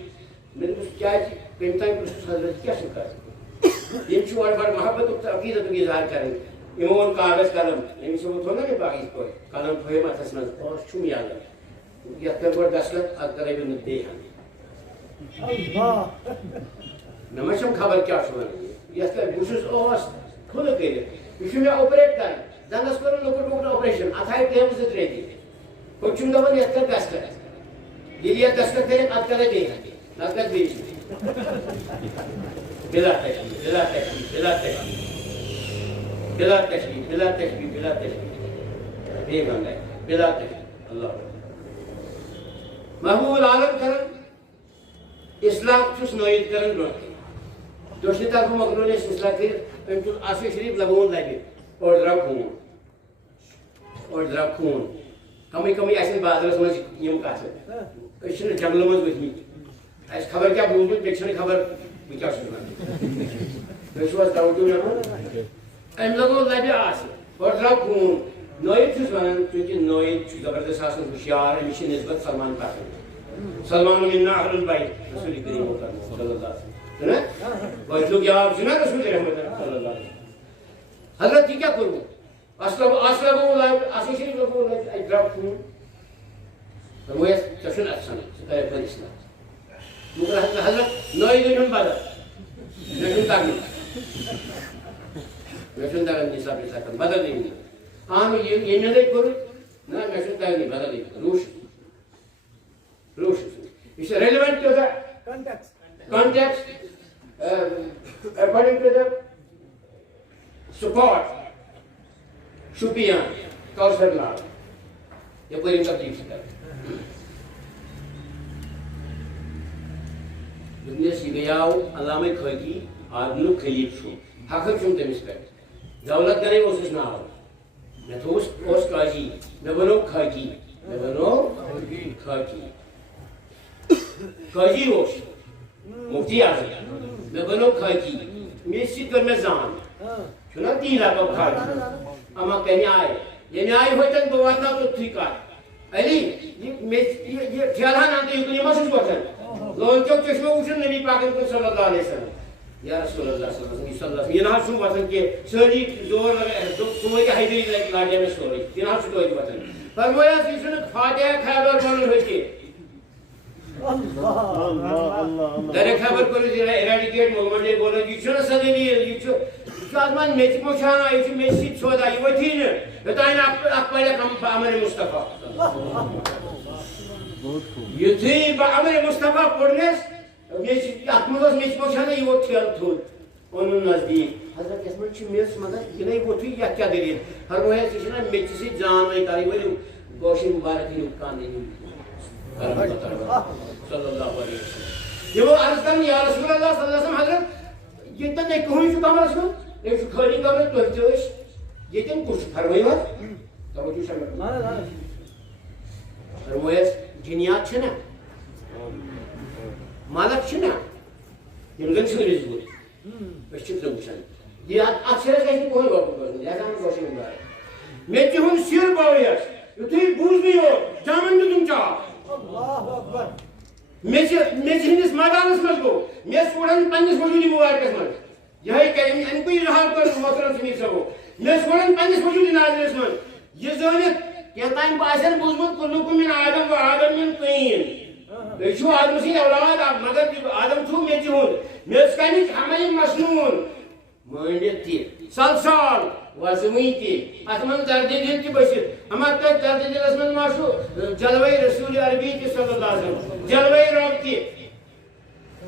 مےٚ دوٚپُس کیٛازِ کٔمۍ تانۍ پرٛژھُس حضرت کیٛاہ چھُکھ کران یِم چھِ اورٕ بڑٕ محبتُک تہٕ عقیٖدتُک اظہار کرٕنۍ یِمو اوٚن کاغذ قلم أمِس صٲبن تھوٚو نا مےٚ باقٕے یِتھ پٲٹھۍ قلم تھٲیِم اَتھس منٛز چھُم یَلہٕ یَتھ کٔر گۄڈٕ دستخط اَتھ کَرے بہٕ نہٕ بیٚیہِ ہن مےٚ ما چھَم خبر کیٛاہ چھُ وَنان یَتھ کٔر بہٕ چھُس اوس کھُلہٕ کٔرِتھ یہِ چھُ مےٚ آپریٹ کران دنٛدس کوٚرُن لۄکُٹ مۄکُٹ آپریشن اَتھ آیہِ ٹیبہٕ 2-3 تہِ ہوٚتہِ چھُم دپان یَتھ کر دستخط ییٚلہِ یَتھ دستخط کٔرِتھ اَتھ کَرے بیٚیہِ ہن نتہٕ گژھِ بیٚیہِ بِلا تشبیٖح بِلا تشبیٖح بِلا تشبیٖح بِلا تشبیٖح بِلا تشبیٖح بِلا تشبیٖح بیٚیہِ وَنہٕ بِلا تشبیٖح اللہ محبوب العالم کران اصلاح چھُس نٲیِد کران برونٛٹھ کَنہِ دٔچھنہِ طرفہٕ مۄکلوو اَسہِ اصلاح کٔرِتھ أمۍ تُل آصف شریٖف لگووُن لبہِ اورٕ درٛاو خوٗن کمٕے کمٕے آسن بازرس منٛز یِم کتھٕ أسۍ چھِنہٕ جنگلہٕ منٛز ؤتھمٕتۍ اَسہِ خبر کیٛاہ بوٗزمُت بیٚیہِ چھَنہٕ خبر بہٕ کیٛاہ چھُس وَنان تُہۍ چھِو حظ توجہ رَٹان أمۍ لگوو لبہِ آسہِ اورٕ درٛاو خوٗن نٲیِد چھُس وَنان چوٗنٛکہِ نٲیِد چھُ زبردست آسان ہُشیار أمِس چھِ نسبت سلمان پسنٛد سلمان مِنا اہل البیت رسول کریم صلی اللہ علیہ وسلم چھُنہ وٲتلُک یاد چھُنہ رسول رحمت صلی اللہ علیہ وسلم حضرت یہِ کیٛاہ کوٚرمُت اَسہِ لگووُ لبہِ آصف شریٖف لگووُ لبہِ اَتہِ درٛاو خوٗن دوٚپمَس ژےٚ چھُنہٕ اَتھ سَنان ژٕ کَرَکھ پَتہٕ اِصلاح بہٕ کَرٕ حضرت نٲیِدٕنۍ ہُنٛد بدل مےٚ چھُنہٕ تَگان حِساب کَرُن بدل یہِ اہن ییٚمہِ اَندَے کوٚرُتھ نہ مےٚ چھُنہٕ تَگٲنی بدل روٗشِتھ یہِ چھُ relevant to the context according to the support Shopian Kausar Nag یپٲرۍ یِم تبلیٖغ چھِ کران دوٚپنَس یہِ گٔیاو علامہ خٲکی آدمُک خلیٖف چھُ حقٕے چھُم تٔمِس پٮ۪ٹھ دولت گرے اوسُس ناو مےٚ تھوٚوُس اوس قاضی مےٚ بنوو خٲکی قاضی اوس مفتی اعظم مےٚ بنوو خٲکی مےٚ سۭتۍ کٔر مےٚ زان چھُنہ تی لقب خٲکی اما کمہِ آیہِ ییٚمہِ آیہِ ہوٚتٮ۪ن بہٕ واتناو توٚتھُے کتھ علی یہِ ٹھیلہٕ ہن اَنتہٕ یُکُن یہِ ما چھُس وۄتھان لٲنکیو چشمو وٕچھُن نبی پاکن کُن صلی اللہ علیہ وسلم یا رسول اللہ صلی اللہ علیہ وسلم یہِ نہ حظ چھُم وۄتھان کینٛہہ سٲری زور توتہِ حیدری لاجے مےٚ سورُے یہِ نہ حظ چھُ توتہِ وۄتھان فرمویس یہِ چھُنہٕ فاتحہ خیبر وَنُن ہُہ کینٛہہ درے خیبر کوٚرُس یہِ ایریڈِکیٹ مُغمنڈے بولان یہِ چھُنہٕ سا دٔلیٖل یہِ چھُ آز مان میٚژِ مُچھانا یہِ چھُ میٚژِ سۭتۍ سودا یہِ ؤتھی نہٕ یوٚتانۍ اکھ پَرٮ۪کھ امرِ مُصطفیٰ یُتھُے بہٕ امرِ مُصطفیٰ پوٚرنَس اَتھ منٛز اوس میٚژِ مُچھانا یہِ ووت ٹھیلہٕ تھوٚد اوٚنُن نزدیٖک حضرت یَتھ منٛز چھِ میٚژ مگر یہِ نَے ووتھُے یَتھ کیٛاہ دٔلیٖل فرمویس یہِ چھِنہ میٚژِ سۭتۍ زان وۄنۍ کَرٕنۍ ؤلِو گوشہِ مُبارک أنِو کانٛہہ أنِو صلی اللہ علیہ وسلم یِمو عرض کران یا رسول اللہ صلی اللہ علیہ وسلم حضرت یہ تو نہیں کہیں کمرس من یہ خالی کمر تھی یہ کچھ فرمائی توجہ سمجھ فرمایس جنیات چھنا مالک چھنا یم گن سٲری ضروٗری أسۍ چھِ تِم وٕچھان یہِ اَتھ چھِ اَسہِ گژھِ نہٕ کٕہٕنۍ وقت روزُن یہِ ہٮ۪کان گۄشہِ ہُنٛد بار مےٚ تِہُنٛد سِر بٲیَس یُتھُے بوٗزنٕے یوت جامن دیُتُم چاک اللہ اکبر مےٚ چھِ ہِنٛدِس مٲدانَس منٛز گوٚو مےٚ سوڑن پنٛنِس وجوٗدی مُبارکَس منٛز یِہوٚے کَرِ اَمہِ کُے اِظہار کوٚر محترم سمیٖر صٲبو مےٚ سوڑن پنٛنِس وجوٗدی ناظرَس منٛز یہِ زٲنِتھ کینٛہہ تام آسن بوٗزمُت کُلُکُم مِن آدم و آدم مِن طیٖن تُہۍ چھِو آدمہٕ سٕنٛدۍ اولاد مگر آدم چھُو مےٚ تِہُنٛد مےٚ ٲس کَمِچ ہمایہِ مسنوٗن مٲنِتھ تہِ سلسال وزمٕے تہِ اَتھ منٛز دردِ دِل تہِ بٔسِتھ اما تَتھ دردِ دِلس منٛز ما چھُ جلوے رسوٗلِ عربی تہِ صلی اللہ علیہ وسلم جلوے رب تہِ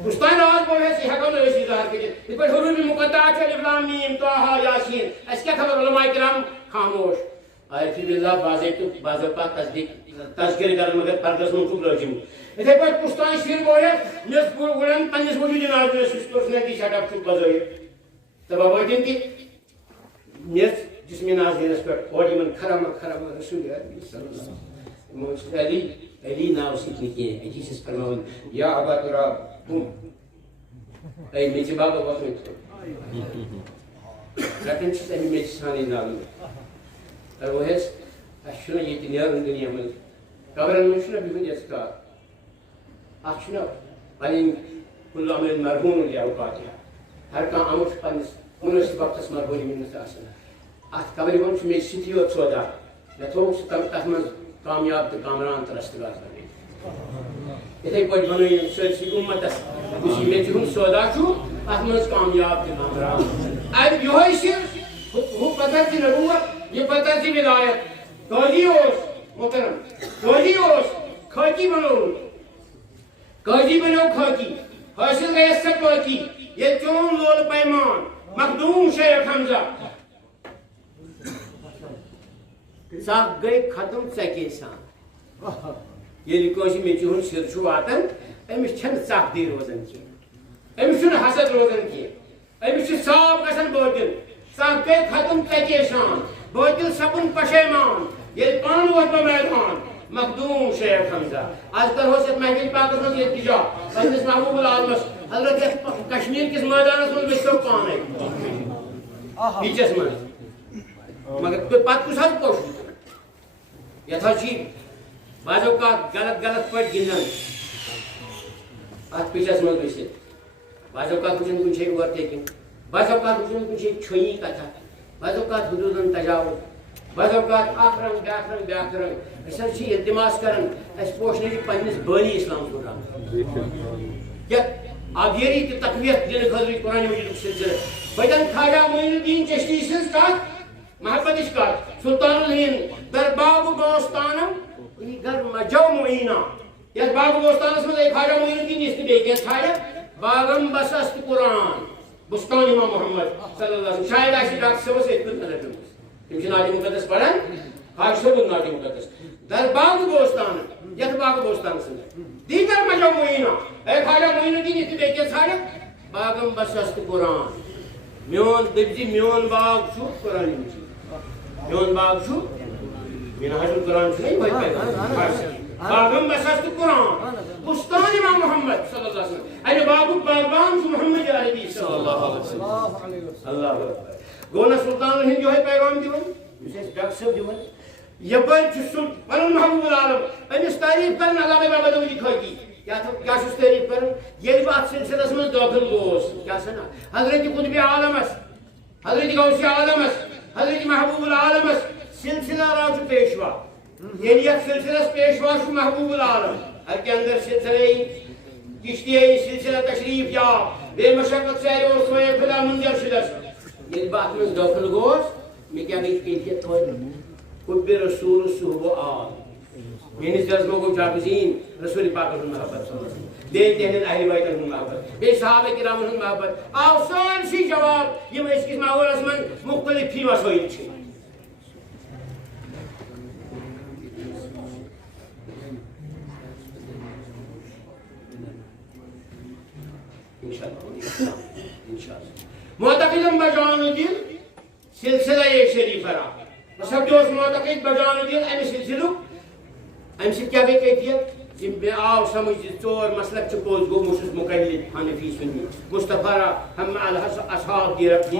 کُس تانۍ راز گوٚو اَسہِ یہِ ہٮ۪کو نہٕ أسۍ اِظہار کٔرِتھ یِتھ پٲٹھۍ حروٗفِ مُقطعات چھِ الف لام میٖم طٰہٰ یاسیٖن اَسہِ کیٛاہ خبر علماء کرام خاموش آیت اللہ باضٲبطہٕ باضٲبطہ تذکِر کران مگر پردس منٛز چھُکھ لٲجمٕتۍ یِتھٕے پٲٹھۍ کُس تانۍ شِر گوٚیَس مےٚ ٲس وُڑان پنٛنِس وجوٗدی ناظرَس یُس پٔرسنیلٹی سیٹ اپ چھُکھ بظٲہِر تہٕ ببٲدِن تہِ مےٚ ٲس جسمِ ناظریٖنَس پٮ۪ٹھ اورٕ یِمن کھرما کھرما رسوٗلِ عربی صلی اللہ علیہ وسلم یِمو ٲس علی علی ناو سۭتۍ نہٕ کینٛہہ أتی چھِس فرماوان یا ابا تُراب قُم اے میٚژِ بابا وۄتھمٕتۍ رٹان چھِس اَمہِ میٚژِ سانٕے ناوٕ فرمایس اَسہِ چھُنہ ییٚتہِ نیرُن دُنیا منٛز قبرن منٛز چھُنہ بِہُن یَژکار اَتھ چھُنہ پنٕنۍ کُلُ عملٍ مرہوٗن لِاوقاتِہا ہر کانٛہہ عمل چھُ پنٛنِس مُنٲسِب وقتس مرہوٗنی مِنتھ آسان اَتھ قبرِ منٛز چھُ میٚژِ سۭتی یوت سودا مےٚ تھوٚو سُہ تتھ منٛز کامیاب تہٕ کامران تہٕ رستہٕ گار بنٲیِتھ یِتھٕے پٲٹھۍ بنٲیِن سٲرسٕے اُمتس یُس یہِ میٚژِ ہُنٛد سودا چھُ اَتھ منٛز کامیاب تہٕ کامران اَتہِ یِہوٚے چھِ ہُہ پتہ زِ نبوت یہ پتہ زِ ولایت قٲضی اوس محترم قٲضی اوس خٲکی بنووُن قٲضی بنیو خٲکی حٲصِل گٔیَس سۄ پٲکی ییٚلہِ چون لول پیمان مخدوٗم شیخ حمزہ ژکھ گٔے ختم ژکے سان ییٚلہِ کٲنٛسہِ میٚژِ ہُنٛد سِر چھُ واتان أمِس چھنہٕ ژکھ دٕے روزان کینٛہہ أمِس چھُنہٕ حسد روزان کینٛہہ أمِس چھُ صاف گژھان بٲطِل ژکھ گٔے ختم ژکے سان بٲطِل سپُن پشیمان ییٚلہِ پانہٕ ووت بہٕ میدان مخدوٗم شیخ حمزہ آز کرہوس یتھ محفِل پاکس منٛز التجا پننِس محبوب العالمس حضرت یتھ کشمیٖر کِس مٲدانس منٛز ؤسۍتو پانے بیٖچس منٛز مگر پتہٕ کُس حظ پوٚش یتھ حظ چھِ بعض اوقات غلط غلط پٲٹھۍ گِنٛدان اتھ پِچس منٛز ؤسِتھ بعض اوقات وٕچھان کُنہِ جایہِ اورٕ تے کِنۍ بعض اوقات وٕچھان کُنہِ جایہِ چھُنی کتھا بعض اوقات حدوٗدن تجاوُز بعض اوقات اکھ رنٛگ بیٛاکھ رنٛگ أسۍ حظ چھِ التماس کران اَسہِ پوشنٲیِو پننِس بٲنی اسلام رحمتُ یتھ آبیٲری تہٕ تقویت دِنہٕ خٲطرٕ قرآنِ مجیٖدُک سلسلہٕ بَتٮ۪ن خواجہ معیٖن الدیٖن چشتی سٕنٛز کتھ محبتٕچ کتھ سلطان الہند در باب بوستانم گر مجو معیٖنا یتھ باب بوستانس منٛز خواجہ معیٖن الدیٖن یِژھ نہٕ بیٚیہِ کینٛہہ تھایَکھ باغم بسست قرآن بُستان امام محمد صلی اللہ علیہ وسلم شاید آسہِ ڈاکٹر صٲبس أتھۍ منٛز نظر پیٚمٕژ تِم چھِ ناطِ مُقدس پران خواجہ صٲبُن ناطِ مُقدس در باغ بوستان یتھ باغ بوستانس منٛز دیگر مجو معیٖنا اے خواجہ معیٖن الدیٖن یِژھ نہٕ بیٚیہِ کینٛہہ تھایَکھ باغم بسست قرآن میون دٔپۍ زِ میون باغ چھُ قرآنِ مجیٖد میون باغ چھُ منہاج القرآن چھُنہ یِہوٚے باغم بسست قرآن بُستان امام محمد صلی اللہ علیہ وسلم اَمہِ باغُک باغبان چھُ محمد عربی صلی اللہ علیہ وسلم اللہ اکبر گوٚو نہ سلطان الہند یِہوٚے پیغام دِوان یُس اَسہِ ڈاکٹر صٲب دِوان یپٲرۍ چھُ سُہ پنُن محبوب العالم أمِس تعریٖف کران علامہ بابا داوودی خٲکی کیٛاہ چھُس تعریٖف کران ییٚلہِ بہٕ اَتھ سلسلس منٛز دٲخل گوٚوُس کیٛاہ سنا حضرت قطبِ عالمس حضرت غوثِ عالمس حضرت محبوب العالمس سلسلہ راو چھُ پیشوا ییٚلہِ یتھ سلسلس پیشوا چھُ محبوب العالم اَتہِ اندر سلسلے کشتی سلسلہ تشریٖف یاب بے مشقت سیر اور سوئے خدا منزل شدس ییٚلہِ بہٕ اَتھ منٛز دٲخل گوٚوُس مےٚ کیٛاہ گٔے کیفیت توتہِ حُبِ رسوٗل صحبہ آل میٲنِس دِلس منٛز گوٚو جاگزیٖن رسوٗلِ پاکس ہُنٛد محبت بیٚیہِ تِہنٛدٮ۪ن اہلِ بیتن ہُنٛد محبت بیٚیہِ صحابہ کرامن ہُنٛد محبت آو سٲرسٕے جواب یِم أزکِس ماحولس منٛز مختلف فی مسٲیِل چھِ انشاءاللہ معتقدم بجان الدین سلسلہ شریف را سب جو معتقد بجان الدین ام سلسلہ ام سے کیا گئی کیفیت مے آو سمجھ ژور مسلک چھ پوز گو مشس مقلد حنفی سنی مصطفی را ہم اصحاب دی رب دی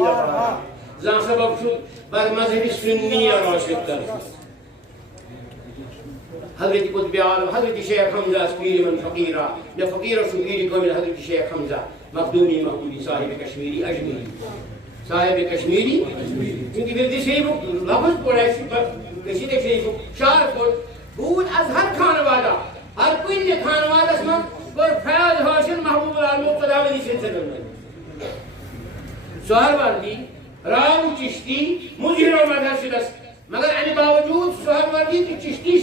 زان سبب چھ بر مذہب سنی راشد کر حضرت قطب عالم حضرت شیخ حمزہ پیر من فقیرہ یا فقیر و شبیر قوم حضرت شیخ حمزہ مخدومی محمودی صاحب کشمیری اجمیری صاحب کشمیری کیونکہ ورد شریف لفظ پڑھا کشید شریف شعر پڑھ بود از ہر خانواده ہر کل خانواده من پر فیاض حاصل محبوب العالم مقتداوی سلسلہ میں سہروردی راو چشتی مظہر و مظہر شدس مگر ان باوجود سہروردی چشتی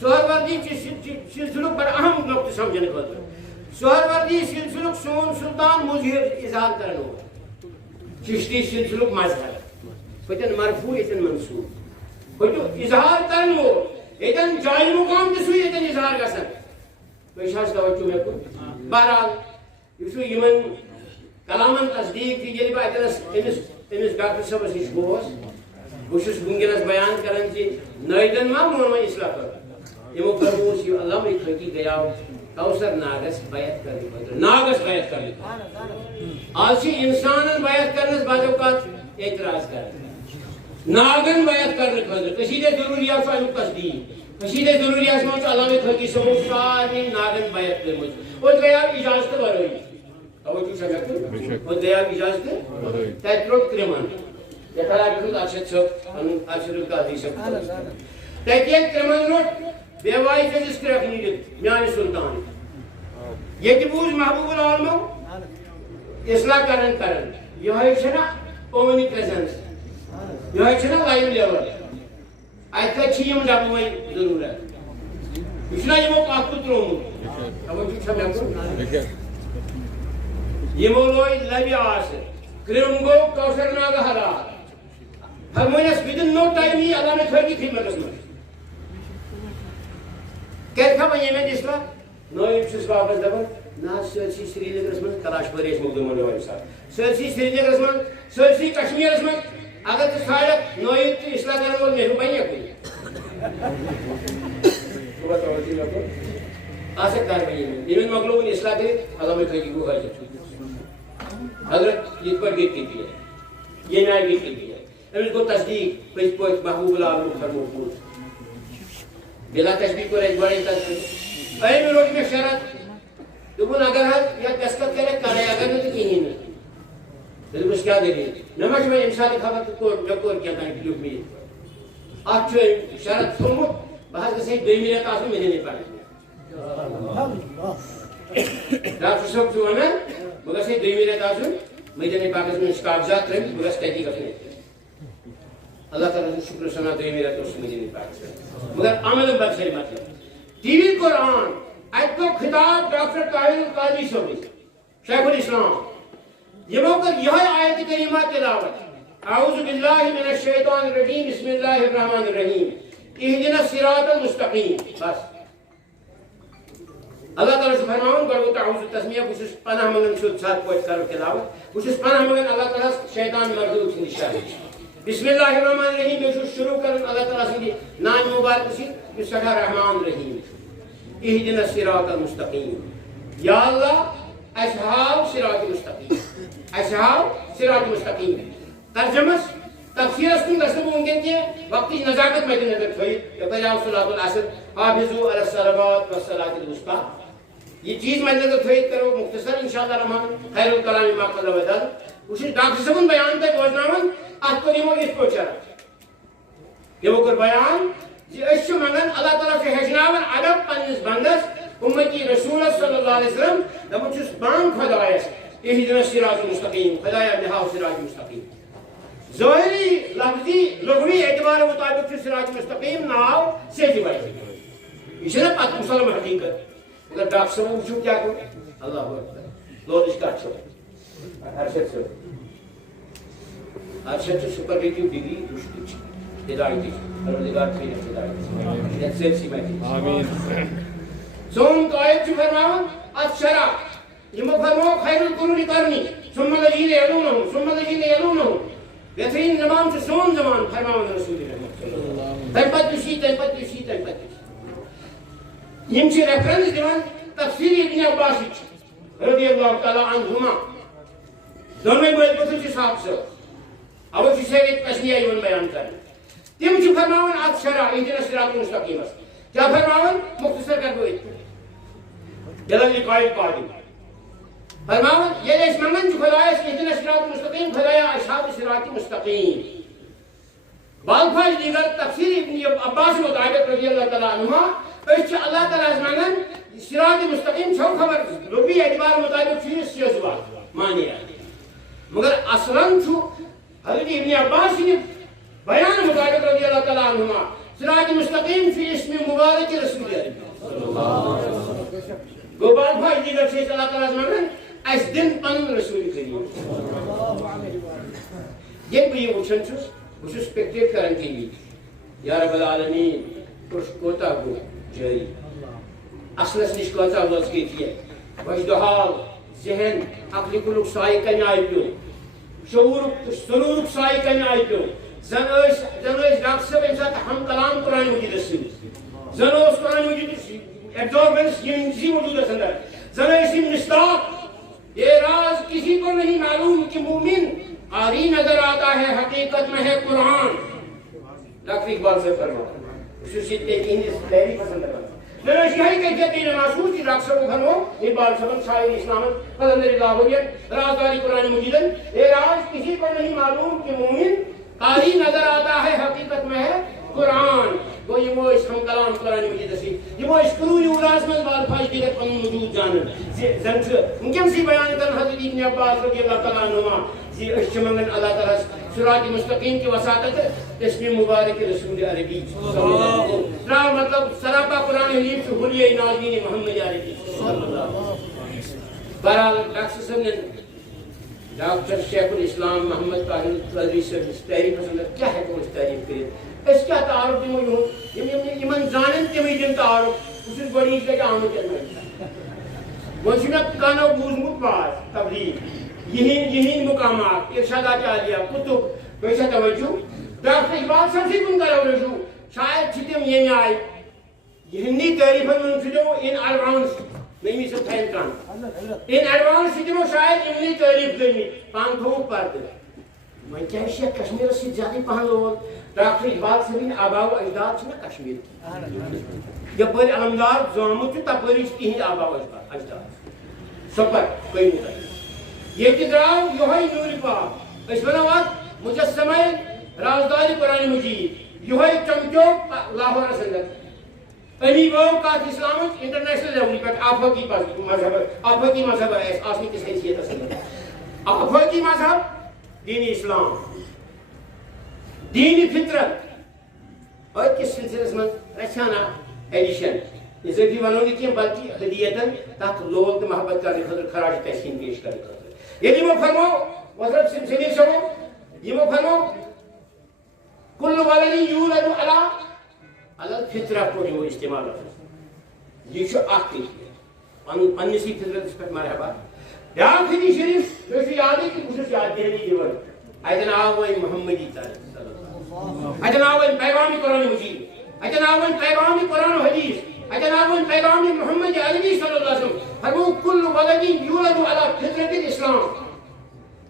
سہروردی سلسلک بڑا اہم نقطہ سمجھنے کو سہروردی سلسلک سون سلطان مظہر اظہار کرنا ہوگا چشتی سلسلک مظہر فتن مرفوع اتن منصوب فتن اظہار کرنا ہوگا اتن جائل مقام تسوی اتن اظہار گسن کوئی شخص توجہ میں کو بہرحال یہ یمن کلامن تصدیق تھی یلی بہ امس ڈاکٹر صاحبس نش گوس بہت ونکس بیان کران کہ نائدن ما مون اصلاح کر یمو فرموس یہ علامہ حقیقی گیاو کوثر ناگس بیعت کرنے ناگس بیعت کرنے آج انسانن بیعت کرنس بعض اوقات اعتراض کرنے ناگن بیعت کرنے خاطر کشید ضروریات امیک تصدیق کشید ضروریات من علامہ حقیقی صاحب سارے ناگن بیعت کرمت اور گیا اجازت ورٲے توجہ سمجھ اور گیا اجازت تت روٹ کرمان یہ کلا بہت ارشد صاحب ارشد القادری صاحب تت یہ کرمان روٹ بے وائی سے اسکرپ نیڈت میان سلطان یہ بوز محبوب العالم اصلاح کرن یہ چھنا اومنی پریزنس یہ چھنا لائیو لیول اتھ چھ یم ڈبہ وۄنۍ ضروٗرت یہ چھنا یمو کتھ ترومت توجہ سمجھ یمو لوے لبہِ آسہٕ کرم گو کوثر ناگ حالات فرمٲنس ودن نو ٹایم یی علامہ حقیقی خدمتس منٛز کر خبر یہ اصلاح نویم چھس واپس دپان نا سرسی سری نگرس من کلاش پریش مقدوم نویم صاحب سرسی سری نگرس من سرسی کشمیرس من اگر تو سارک نویم تو اصلاح کرنے والا محبوب بنیا کوئی آسک کار بنیا میں ایمن مغلوب نے اصلاح کرے علامہ حقیقی کو حاجت حضرت یہ پر گیت کی بھی ہے یہ نائے گیت کی بھی ہے امس کو تصدیق پس پوچ محبوب العالم فرمود بلا تشبیہ کو ایک بڑی تصدیق اے میں روٹ میں شرط دبن اگر ہے یا دستخط کرے کرے اگر نہیں تو کہیں نہیں پھر اس کیا دے دیں نمش میں انسان خبر کو جکور کیا کریں کلوک میں آج شرط فرمود بحث کسی دوی میرے تاثر میں نہیں پڑھیں ڈاکٹر صاحب جو ہے مگر سے دوی میرے تاثر میں نہیں پاکستان میں کاغذات رہیں مگر تحقیق کرنے اللہ تعالیٰ سے شکر سنا دوی میرے تو سمجھ نہیں پاکستان مگر عمل بد سے مطلب ٹی وی قرآن ایت کو خطاب ڈاکٹر طاہر القادری صاحب شیخ الاسلام یہ موقع یہ آیت کریمہ تلاوت اعوذ باللہ من الشیطان الرجیم بسم اللہ الرحمن الرحیم اہدنا الصراط المستقیم بس اللہ تعالیٰ سے فرماؤں گڑو تعوذ تسمیہ بشس پناہ منگن شد ساتھ پوچھ کر تلاوت بشس پناہ منگن اللہ تعالیٰ شیطان مردود سے نشانی بسم اللہ الرحمن الرحیم بشس شروع کرن اللہ تعالیٰ سے نام مبارک سے بسکہ رحمان رحیم اہدنا الصراط المستقیم یا اللہ اشہاو صراط مستقیم اشہاو صراط مستقیم ترجمس تفسیر اس کن رسم ممکن کہ وقتی نزاکت مد نظر تھوئی یقیاو صلاة العصر حافظو علی الصلوات والصلاة الوسطی یہ چیز مد نظر تھوئی کرو مختصر انشاءاللہ رحمان خیر الکلام ما قل ودل وشی ڈاکٹر صاحب بیان تے بوزناون ات کو یمو اس پوچھا یمو کر بیان جی اشو منگن اللہ تعالیٰ سے ہجناون عدب پنس بندس امتی رسول صلی اللہ علیہ وسلم دبو چس بان خدایس اہدنا الصراط المستقیم خدایا بہاو صراط مستقیم ظاہری لفظی لغوی اعتبار مطابق چس صراط مستقیم ناو سیدھی بائی یہ چھنا پت مسلم حقیقت اگر ڈاکٹر صاحب وچھو کیا کو اللہ اکبر لودش کا چھو ارشد سے ارشد سے سپرلیٹیو ڈگری دوشتی ہدایتی پروردگار کی ہدایت یہ سلسی میں آمین سون قائد چھ فرماون ات شرع يمو فرمو خير القرون قرني ثم الذين يلونهم ثم الذين يلونهم بہترین زمان سے سون زمان فرماون رسول اللہ تم پتہ یم چھ ریفرنس دیوان تفسیر ابن عباس رضی اللہ تعالی عنہما دونوں بڑے بزرگ صاحب سے اور سے ایک تشریح یون بیان کریں تم چھ فرماون ات شرع اهدنا الصراط المستقیم کیا فرماون مختصر کر دو دلال قائل قاضی فرماون یہ اس منگن جو خدایا اهدنا الصراط المستقیم خدایا اصحاب الصراط المستقیم بالفاظ دیگر تفسیر ابن عباس مطابق رضی اللہ تعالی عنہما اس اللہ تعالی اس منگن صراط مستقیم چھو خبر لغوی اعتبار مطابق چیز سیاسوا معنی ہے مگر اصلاً چھو حضرت ابن عباس نے بیان مطابق رضی اللہ تعالی عنہما صراط مستقیم فی اسم مبارک رسول اللہ گو بالفاظ دیگر چیز اللہ تعالی اس منگن اس دن پن رسول کریم یہ بھی یہ وچھن چھوس وہ سپیکٹیٹ کرن کی بھی یا رب العالمین کچھ کوتا گو جاری اصلس نش کوتا لوز کی تھی وجد حال ذہن عقل کلک سائی کنی آئی پیو شعور سرورک سائی کنی آئی پیو زن ایس ڈاکٹر صاحب انسان ہم کلام قرآن مجید رسول زن اس قرآن مجید ایبزوربنس یہ چیزی موجود ہے سندر زن ایسی مصداق یہ راز کسی کو نہیں معلوم کہ مومن آری نظر آتا ہے حقیقت میں ہے قرآن ڈاکٹر اقبال سے فرماتا خصوصیت تین اس پہلی پسند ہے میں اس یہی کیفیت دین معصوم کی ڈاکٹر صاحب فرمو اقبال صاحب شاعر اسلامت پسند اللہ ہوئیت رازداری قرآن مجیدن یہ راز کسی کو نہیں معلوم کہ مومن آری نظر آتا ہے حقیقت میں ہے قرآن وہ یہ وہ اس ہم کلام قرآن مجید اسی یہ وہ اس قرون اوراس میں بالفاظ دیگر پن وجود جانن زنچ ممکن سی بیان کرن حضرت ابن عباس رضی اللہ تعالیٰ عنہما زی اشمنگن اللہ تعالیٰ صراط مستقیم کی وساطت اسم مبارک رسول عربی صلی اللہ علیہ وسلم مطلب سراپا قرآن حدیث سے حلیہ نازمین محمد عربی صلی اللہ علیہ وسلم برحال ڈاکٹر صاحب نے ڈاکٹر شیخ الاسلام محمد طاہر قدری سے تعریف پسند کیا ہے تو اس تعریف کرے اس کیا تعارف دمو یمن زانن تمی دن تعارف اس بڑی جگہ آمد کرنا منشنت کانو بوزمت باز تبلیغ یہین مقامات ارشادات عالیہ کتب بیشہ توجہ ڈاکٹر اقبال صاحب سے کن کرو رجوع شاید چھتم یہ میں آئی یہنی تعریف من چھتو ان ایڈوانس نہیں سے تھین کان ان ایڈوانس چھتو شاید یہنی تعریف کرنی پان تھو پرد میں کیا شیخ کشمیر سے زیادہ پہن لوگ ڈاکٹر اقبال صاحب نے آبا و اجداد چھنا کشمیر کی جب پر علمدار زوامت چھو تب پریش تیہی آبا و اجداد سپر کوئی مطلب یہ کتراؤ یوہی نور پاک اس بناوات مجسمہ رازداری قرآن مجید یوہی چمچو لاہور سندر امی وہ کات اسلامت انٹرنیشنل لیولی پر آفاقی مذہب ہے آسمی کس حیثیت ہے آفاقی مذہب دین اسلام دین فطرت اور کس سلسلے میں رچانا ایڈیشن یہ ذکری ونونی کی بلکہ ہدیتاً تاکہ لوگ محبت کرنے خطر خراج تحسین پیش کرنے خطر یہ وہ فرمو مطلب سمیر سبو یہ وہ فرمو کل ولد یولد علی الفطرہ کو جو استعمال ہے یہ شو آخری پنسی فطرت اس پر مرحبا یا خیلی شریف جو شو یادی کی خصوص یاد دینی دیور ایدن آوائی محمدی تعالی ایدن آوائی پیغامی قرآن مجید ایدن آوائی پیغامی قرآن و حدیث ایدن آوائی پیغامی محمد عربی صلی اللہ علیہ وسلم فرمو کل ولد یولد علی فطرت الاسلام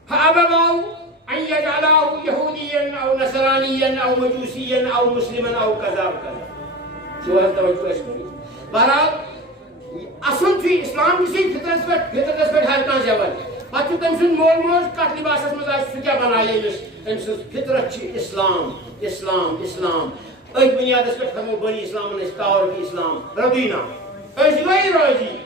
فأبواو أن يجعله يهوديا أو نصرانيا أو مجوسيا أو مسلما أو كذا وكذا شو هذا توجه أشكري بہرحال اصل في اسلام کسی فطرت پر ہر کان جواب پتہ تم سن مول موج کٹ لباسس مز آس سہ کیا بنائے امس تم سن فطرت چھ اسلام اسلام اسلام ات بنیادس پہ فرمو بنی اسلام استعار کی اسلام رضینا اس غیر راضی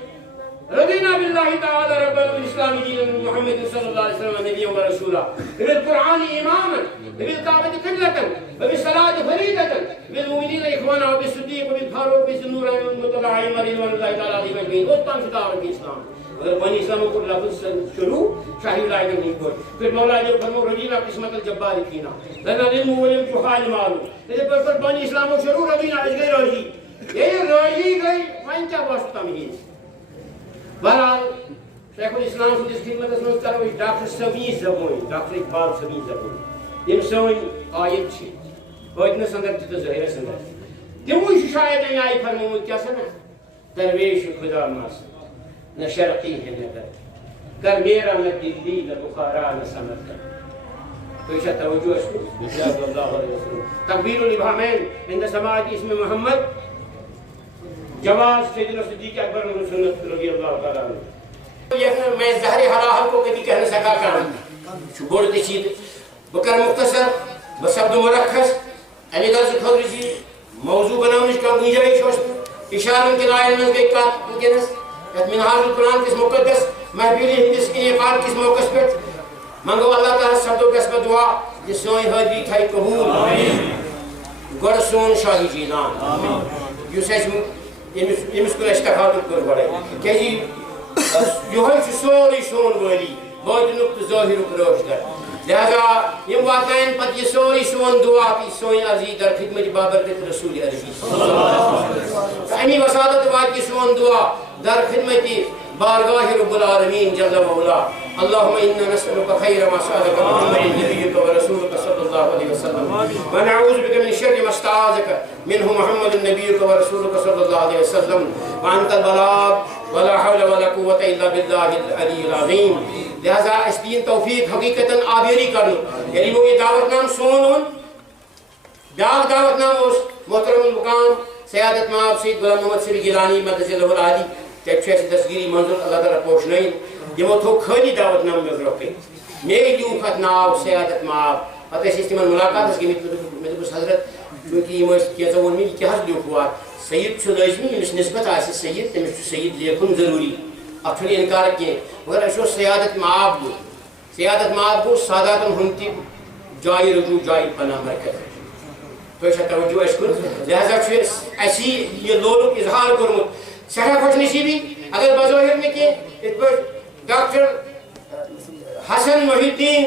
رضینا باللہ تعالی رب الاسلام دین محمد صلی اللہ علیہ وسلم نبی و رسولا بالقرآن اماما بالکعبۃ قبلۃ وبالصلاۃ فریضۃ بالمؤمنین اخوانا وبالصدیق وبالفاروق وبالنورین والمطلع مرین والله تعالی علیہ اجمعین وہ تم استعار کی اسلام اگر بنی اسلام کو لفظ شروع شاہی لائے نہیں کوئی پھر مولا جو فرمو رضینا قسمت الجبار فینا لنا علم ولم جحال معلوم پر بنی اسلام کو شروع رضینا اس گئی روزی یہ روزی گئی وان کیا واسطہ تمیز بہرحال شیخ الاسلام سندس خدمت من کرو ڈاکٹر سمیع زبون ڈاکٹر اقبال سمیع زبون یم سون قائد چھ بدنس اندر تہ ظاہرس اندر تمو شاید آئی فرموت کیا سنا درویش خدا ماس نہ شرقی ہے نہ کر میرا نہ دلی نہ بخارا نہ سمت کر تو اسا توجہ اس کو صلی اللہ علیہ وسلم تکبیر الابراہیم عند سماعت اسم محمد جواز سیدنا صدیق اکبر سنت رضی اللہ تعالی عنہ یہ میں زہر حلال کو کبھی کہہ نہ سکا کروں بوڑ تشید بکر مختصر بسبد مرخص علی گل خضر جی موضوع بناونش کا گنجائش اشارن کے لائن میں گئی کات ونکس منہاج القرآن کس مقدس محفل ہندس انعقاد کس موقع پر منگو اللہ تعالیٰ سبد و قسم دعا جس سوئی حدی تھائی قبول گوڑ سون شاہی جیلان یس امس کن تخاطب کر بڑے کہ یہ سوری سون ولی باطنک تو ظاہرک روشگر لہذا یم واتین پت یہ سوری سون دعا کی سوئی عزیز در خدمت بابرکت رسول عزیز امی وسادت وات کی سون دعا در خدمت بارگاہ رب العالمین جل مولا اللهم انا نسألك خير ما سألك محمد نبيك ورسولك صلى الله عليه وسلم ونعوذ بك من شر ما استعاذك منه محمد نبيك ورسولك صلى الله عليه وسلم وانت البلاغ ولا حول ولا قوة الا بالله العلي العظيم لہذا اس دین توفیق حقیقتاً آبیری کرنو یعنی وہ یہ دعوت نام سنون بیاق دعوت نام اس محترم المقام سیادت مآب سید غلام محمد سری گیلانی مدد اللہ العالی تیک چھے سے دستگیری منظر اللہ تعالیٰ پوشنائن یہ وہ تھو کھلی دعوت نام میں رکھے میری لیوکت ناو سیادت مآب پتہ اس استعمال ملاقات اس کی مدبس حضرت چونکہ یہ مجھے کیا زون میں کیا حضر لیوکوات سید چھو لازمی یمس نسبت آسی سید تمس چھو سید لیکن ضروری اب چھوڑی انکار کیے مگر اشو سیادت معاب گو سیادت معاب گو ساداتن ہنتی جائی رجوع جائی پناہ مرکز تو ایسا توجہ اشکر لہذا چھو ایسی یہ لولک اظہار کرمت سہرہ خوش نصیبی اگر بظاہر میں کہ اس پر ڈاکٹر حسن محی الدین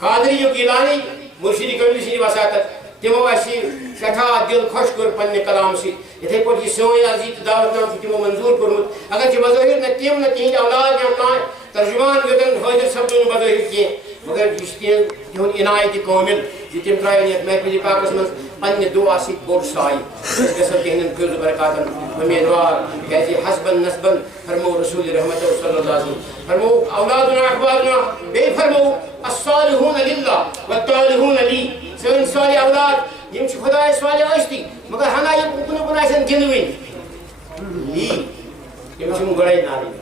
قادری جو گیلانی مرشدی کنویسی وساطت تمو ایسی سٹھا دل خوش کر پننے کلام سی اتھے پر یہ سوئی عزیز دعوت نام تمو منظور کرمت اگر چھ بظاہر نہ تیم نہ تین اولاد یا کان ترجمان یوتن حاضر سبدون بظاہر کیے مگر جشتین تہن عنایت کامل جتیم ترائن یک محفل پاکس من پننے دعا سی بور سائی اس قسم کہنن فیض برکاتن امیدوار کہتی حسبن نسبن فرمو رسول رحمت صلی اللہ علیہ وسلم فرمو اولادنا احبابنا بے فرمو الصالحون للہ والطالحون لی سن صالح اولاد یم چھ خدا صالح اشتی مگر ہنا یہ کنے کنے ایسن گنوین لی یم چھ مگڑائی نالی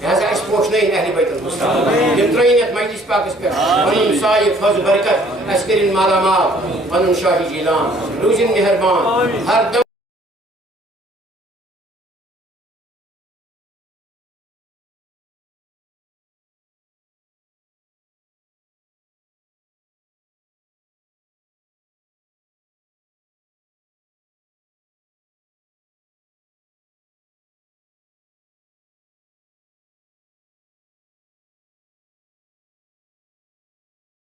لہذا اس پوچھنے اہل بیت المصطفیٰ یم ترینیت مجلس پاکس پر ونن سائی فضل برکت اسکرین مالا مال ونن شاہی جیلان روزن مہربان ہر دم